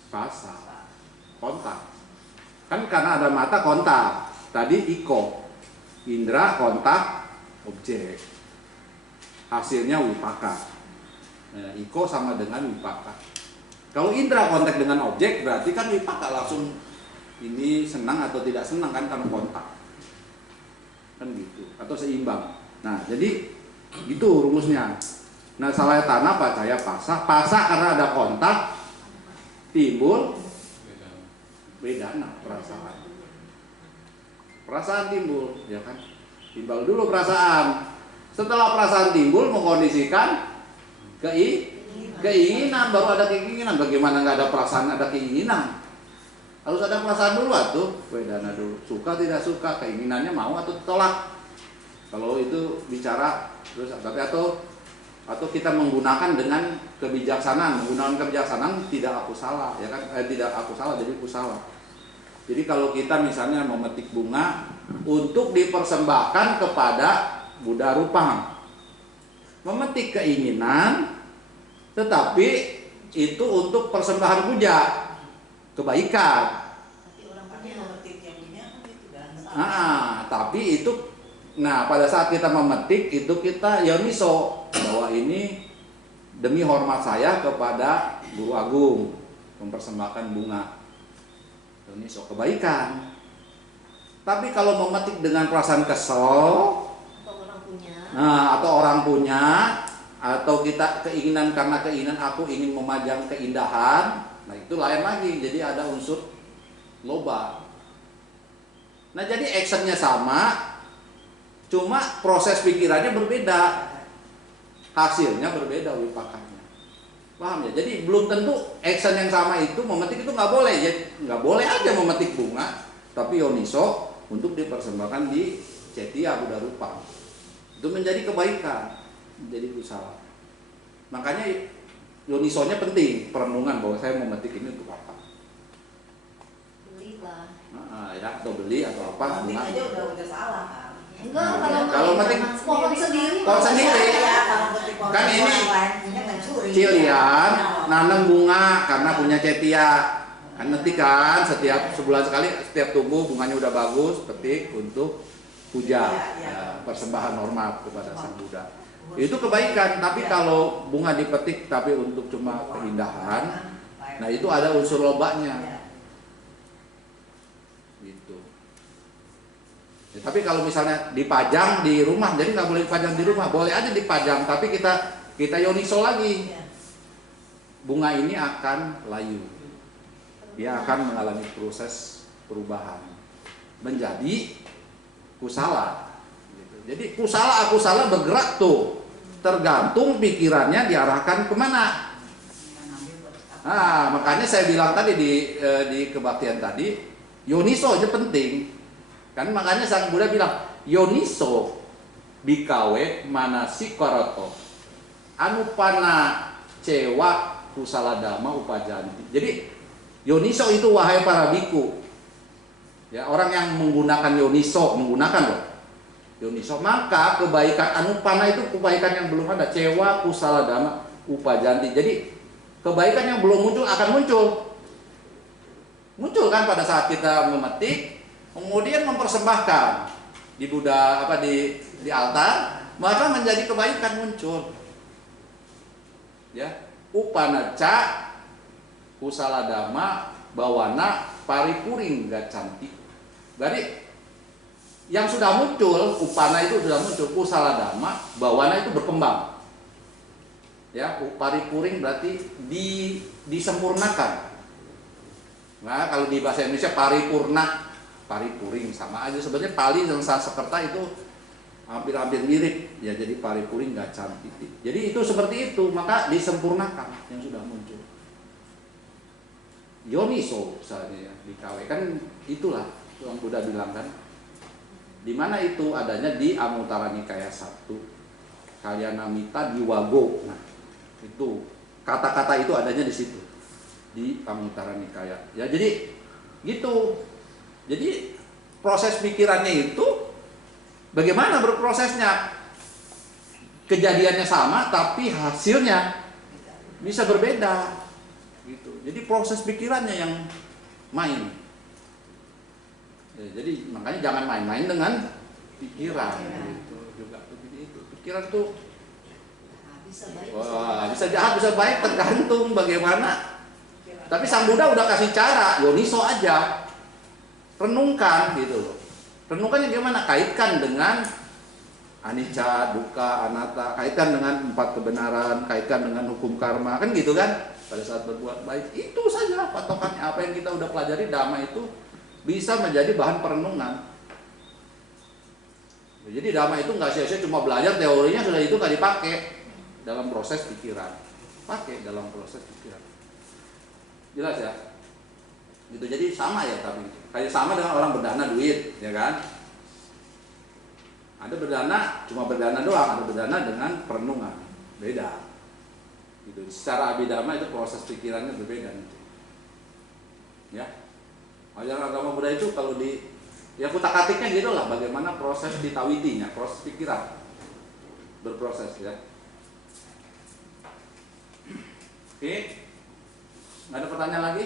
rasa, kontak. Kan karena ada mata kontak. Tadi iko, indra kontak objek. Hasilnya wipaka. Nah, iko sama dengan wipaka. Kalau indra kontak dengan objek berarti kan wipaka langsung. Ini senang atau tidak senang kan karena kontak, kan gitu, atau seimbang. Nah jadi gitu rumusnya. Nah salaya tanah, pacaya, pasa. Pasa karena ada kontak, timbul bedana, perasaan. Perasaan timbul, ya kan? Timbal dulu perasaan. Setelah perasaan timbul mengkondisikan Keinginan, baru ada keinginan. Bagaimana nggak ada perasaan, ada keinginan? Harus ada perasaan dulu tuh, wedana dulu. Suka tidak suka, keinginannya mau atau tolak. Kalau itu bicara terus, tapi atau kita menggunakan dengan kebijaksanaan. Menggunakan kebijaksanaan tidak aku salah, ya kan? Tidak aku salah, jadi aku salah. Jadi kalau kita misalnya memetik bunga untuk dipersembahkan kepada Buddha Rupa, memetik keinginan, tetapi itu untuk persembahan puja, kebaikan. Tapi orang pakai memetik yang punya itu kan. Tapi itu, pada saat kita memetik itu kita yoniso bahwa ini demi hormat saya kepada Guru Agung, mempersembahkan bunga. Yoniso kebaikan. Tapi kalau memetik dengan perasaan kesel, atau orang punya, atau kita keinginan karena keinginan aku ingin memajang keindahan, nah itu lain lagi. Jadi ada unsur loba. Nah jadi actionnya sama, cuma proses pikirannya berbeda, hasilnya berbeda wipakanya. Paham ya? Jadi belum tentu action yang sama itu memetik itu nggak boleh. Jadi nggak boleh aja memetik bunga, tapi yoniso untuk dipersembahkan di Cetia Buddha Rupa. Itu menjadi kebaikan, menjadi usaha. Makanya yonisonya penting, perenungan bahwa saya memetik ini untuk apa. Beli lah. Ya, atau beli atau apa. Memetik aja udah salah kan. Enggak, kalau metik pohon sendiri. pohon sendiri. Kan ini Cilian nanam bunga karena punya Cetia. Kan netik kan setiap sebulan sekali, setiap tumbuh bunganya udah bagus, petik untuk puja, persembahan hormat kepada Sang Buddha. Itu kebaikan. Tapi kalau bunga dipetik tapi untuk cuma keindahan, nah itu ada unsur lobanya. Gitu. Ya, tapi kalau misalnya dipajang di rumah, jadi nggak boleh dipajang di rumah, boleh aja dipajang, tapi kita yoniso lagi. Bunga ini akan layu, dia akan mengalami proses perubahan menjadi kusala. Gitu. Jadi kusala akusala bergerak tuh, tergantung pikirannya diarahkan kemana. Makanya saya bilang tadi di kebaktian tadi, yoniso aja penting. Kan makanya Sang Buddha bilang yoniso bikawe manasi karato anupana cewa kusala dhamma upajanti. Jadi yoniso itu wahai para biku, ya orang yang menggunakan yoniso, yoniso, maka kebaikan anupana itu kebaikan yang belum ada, cewa kusala dhamma upajanti. Jadi kebaikan yang belum muncul akan muncul kan pada saat kita memetik, kemudian mempersembahkan di Buddha di altar, maka menjadi kebaikan muncul. Ya, upanaca kusala dhamma bawana paripuring gacanti. Berarti yang sudah muncul, upana itu sudah muncul, kusala dhamma bawana itu berkembang. Ya, paripuring berarti disempurnakan. Nah, kalau di bahasa Indonesia paripurna, paripuring sama aja sebenarnya. Pali dan Sanskerta itu hampir mirip ya, jadi paripuring gacanti. Jadi itu seperti itu, maka disempurnakan yang sudah muncul. Yoniso misalnya ya, dikawe kan itulah yang Buddha bilang kan. Di mana itu adanya di Anuttara Nikaya 1. Kalyanamita Diwago. Nah, itu kata-kata itu adanya di situ. Di Anuttara Nikaya. Ya jadi gitu. Jadi proses pikirannya itu bagaimana berprosesnya? Kejadiannya sama tapi hasilnya bisa berbeda. Gitu. Jadi proses pikirannya yang main. Ya, jadi makanya jangan main-main dengan pikiran. Gitu. Juga begitu. Pikiran tuh bisa jahat, bisa baik, tergantung bagaimana. Tapi Sang Buddha udah kasih cara, yoniso aja. Renungkan gitu loh. Renungkannya gimana? Kaitkan dengan anicca, dukkha, anatta, kaitkan dengan 4 kebenaran, kaitkan dengan hukum karma, kan gitu kan? Pada saat berbuat baik, itu saja patokannya. Apa yang kita udah pelajari dhamma itu bisa menjadi bahan perenungan. Jadi dhamma itu nggak sia-sia cuma belajar teorinya, sudah itu nggak dipakai dalam proses pikiran. pakai dalam proses pikiran. Jelas ya? Gitu. Jadi sama ya, tapi kayak sama dengan orang berdana duit, ya kan? Ada berdana cuma berdana doang, ada berdana dengan perenungan, beda. Gitu. Secara abhidharma itu proses pikirannya berbeda nanti. Ya, ajaran agama Buddha itu kalau di ya kutak-katiknya gitu lah, bagaimana proses ditawitinya, proses pikiran berproses ya. Oke, nggak ada pertanyaan lagi?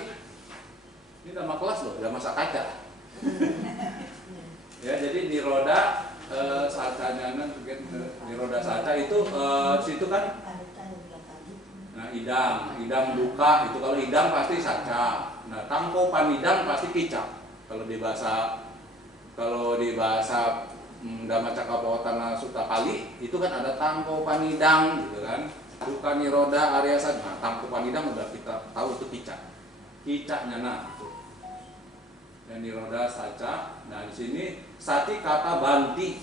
Ini nama kelas loh, udah masa kaca. Ya, jadi niroda sacanya niroda saca itu situ kan. Nah, idam duka itu kalau idam pasti saca. Nah, tangko panidam pasti kicap. Kalau di bahasa Dhammacakkappavattana Sutta Pali itu kan ada tangko panidang gitu kan. Duka niroda arya saca. Nah, tangko panidang udah kita tahu itu kicap. Kicapnya nah itu. Dan niroda saca. Nah, di sini sati kata banti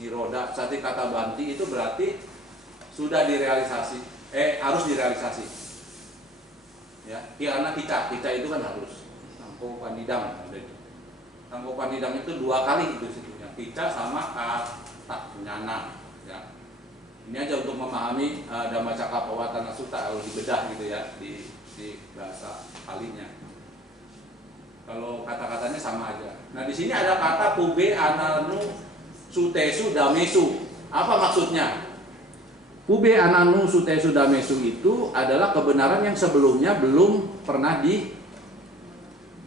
niroda, sati kata banti itu berarti sudah direalisasi, harus direalisasi. Ya, karena kita itu kan harus. Tangko panidang ada itu. Tangko panidang itu 2 kali itu situnya. Kita sama kata nyana. Ya. Ini aja untuk memahami Dhammacakkappavattana Sutta kalau dibedah gitu ya di bahasa Palinya. Kalau kata-katanya sama aja. Nah, di sini ada kata pube ananu sutesu damesu. Apa maksudnya? Pube ananu sutesu damesu itu adalah kebenaran yang sebelumnya belum pernah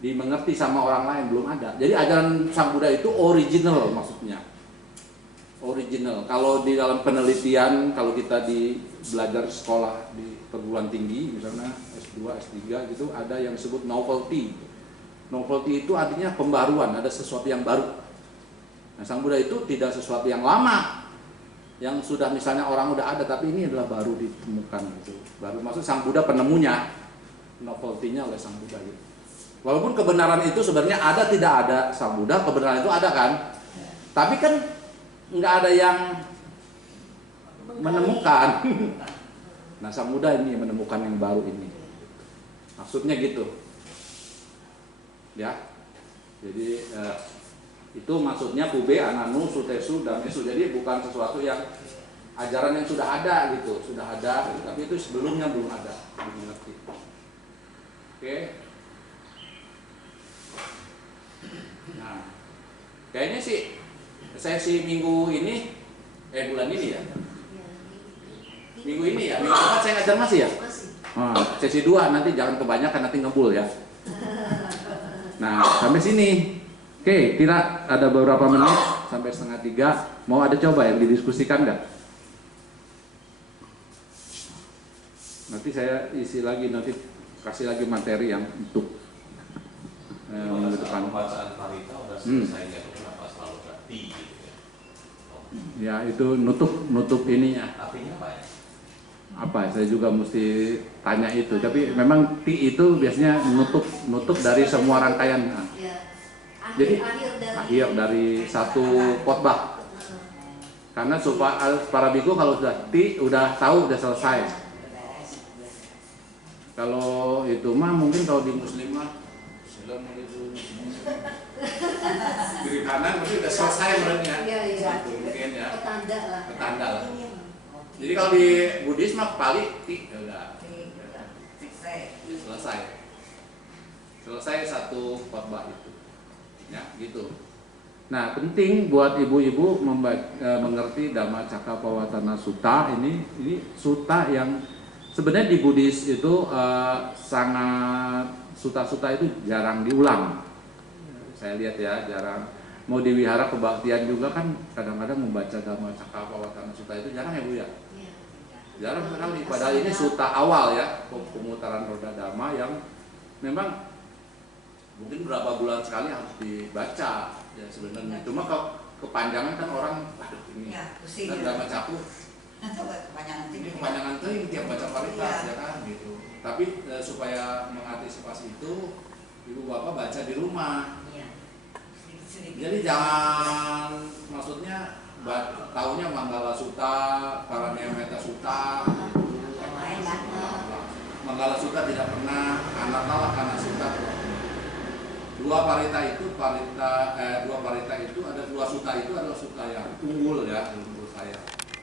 dimengerti sama orang lain, belum ada. Jadi ajaran Sang Buddha itu original maksudnya. Original. Kalau di dalam penelitian, kalau kita belajar sekolah di perguruan tinggi, misalnya S2, S3 gitu, ada yang disebut novelty. Novelty itu artinya pembaruan, ada sesuatu yang baru. Nah, Sang Buddha itu tidak sesuatu yang lama, yang sudah misalnya orang udah ada, tapi ini adalah baru ditemukan gitu. Baru maksud Sang Buddha penemunya, novelty-nya oleh Sang Buddha gitu. Walaupun kebenaran itu sebenarnya ada tidak ada Sang Buddha, kebenaran itu ada kan, tapi kan nggak ada yang menemukan. Nah, Sang Buddha ini yang menemukan yang baru ini. Maksudnya gitu. Ya, jadi itu maksudnya pube ananu sutesu damesu. Jadi bukan sesuatu yang ajaran yang sudah ada gitu, sudah ada, gitu. Tapi itu sebelumnya belum ada, belum mengerti. Oke. Nah, kayaknya sih sesi minggu ini, bulan ini ya, minggu ini ya, minggu depan saya ngajar masih ya. Sesi 2 nanti jangan kebanyakan, nanti ngebul ya. Nah, sampai sini. Oke, kira ada beberapa menit sampai 2:30. Mau ada coba yang didiskusikan nggak? Nanti saya isi lagi, nanti kasih lagi materi yang untuk minggu depan. Pembacaan parita udah selesainya, kenapa selalu berarti gitu ya? Ya, itu nutup ininya. Artinya apa ya? Apa? Saya juga mesti tanya itu. Tapi memang ti itu biasanya nutup dari semua rangkaian. Ya. Jadi akhir dari satu khotbah. Karena supaya para biku kalau sudah udah tahu udah selesai. Kalau itu mah mungkin kalau di muslim mah kiri kanan mungkin udah selesai menurutnya. Iya. Mungkin ya. Petanda lah. Jadi kalau di Buddhis mah Pali ya udah selesai satu khotbah itu. Ya, gitu. Nah, penting buat ibu-ibu mengerti Dhammacakkappavattana Sutta ini sutta yang sebenarnya di Buddhis itu sangat sutta-sutta itu jarang diulang. Saya lihat ya, jarang. Mau di wihara kebaktian juga kan kadang-kadang membaca Dhammacakkappavattana Sutta itu jarang ya Bu ya? Jarang sekali. Padahal ini sutta awal ya, pemutaran roda dhamma yang memang mungkin berapa bulan sekali harus dibaca ya sebenarnya. Cuma kalau kepanjangan kan orang, waduh ini kan Dhammacakku kepanjangan tuh tiap baca paritas ya kan gitu. Tapi supaya mengantisipasi itu, ibu bapak baca di rumah. Jadi jangan maksudnya taunya Manggala Sutta, Paramita Sutta, gitu. Manggala Sutta tidak pernah anatalah karena Sutta. Dua parita itu ada dua sutta itu adalah sutta yang unggul ya menurut saya.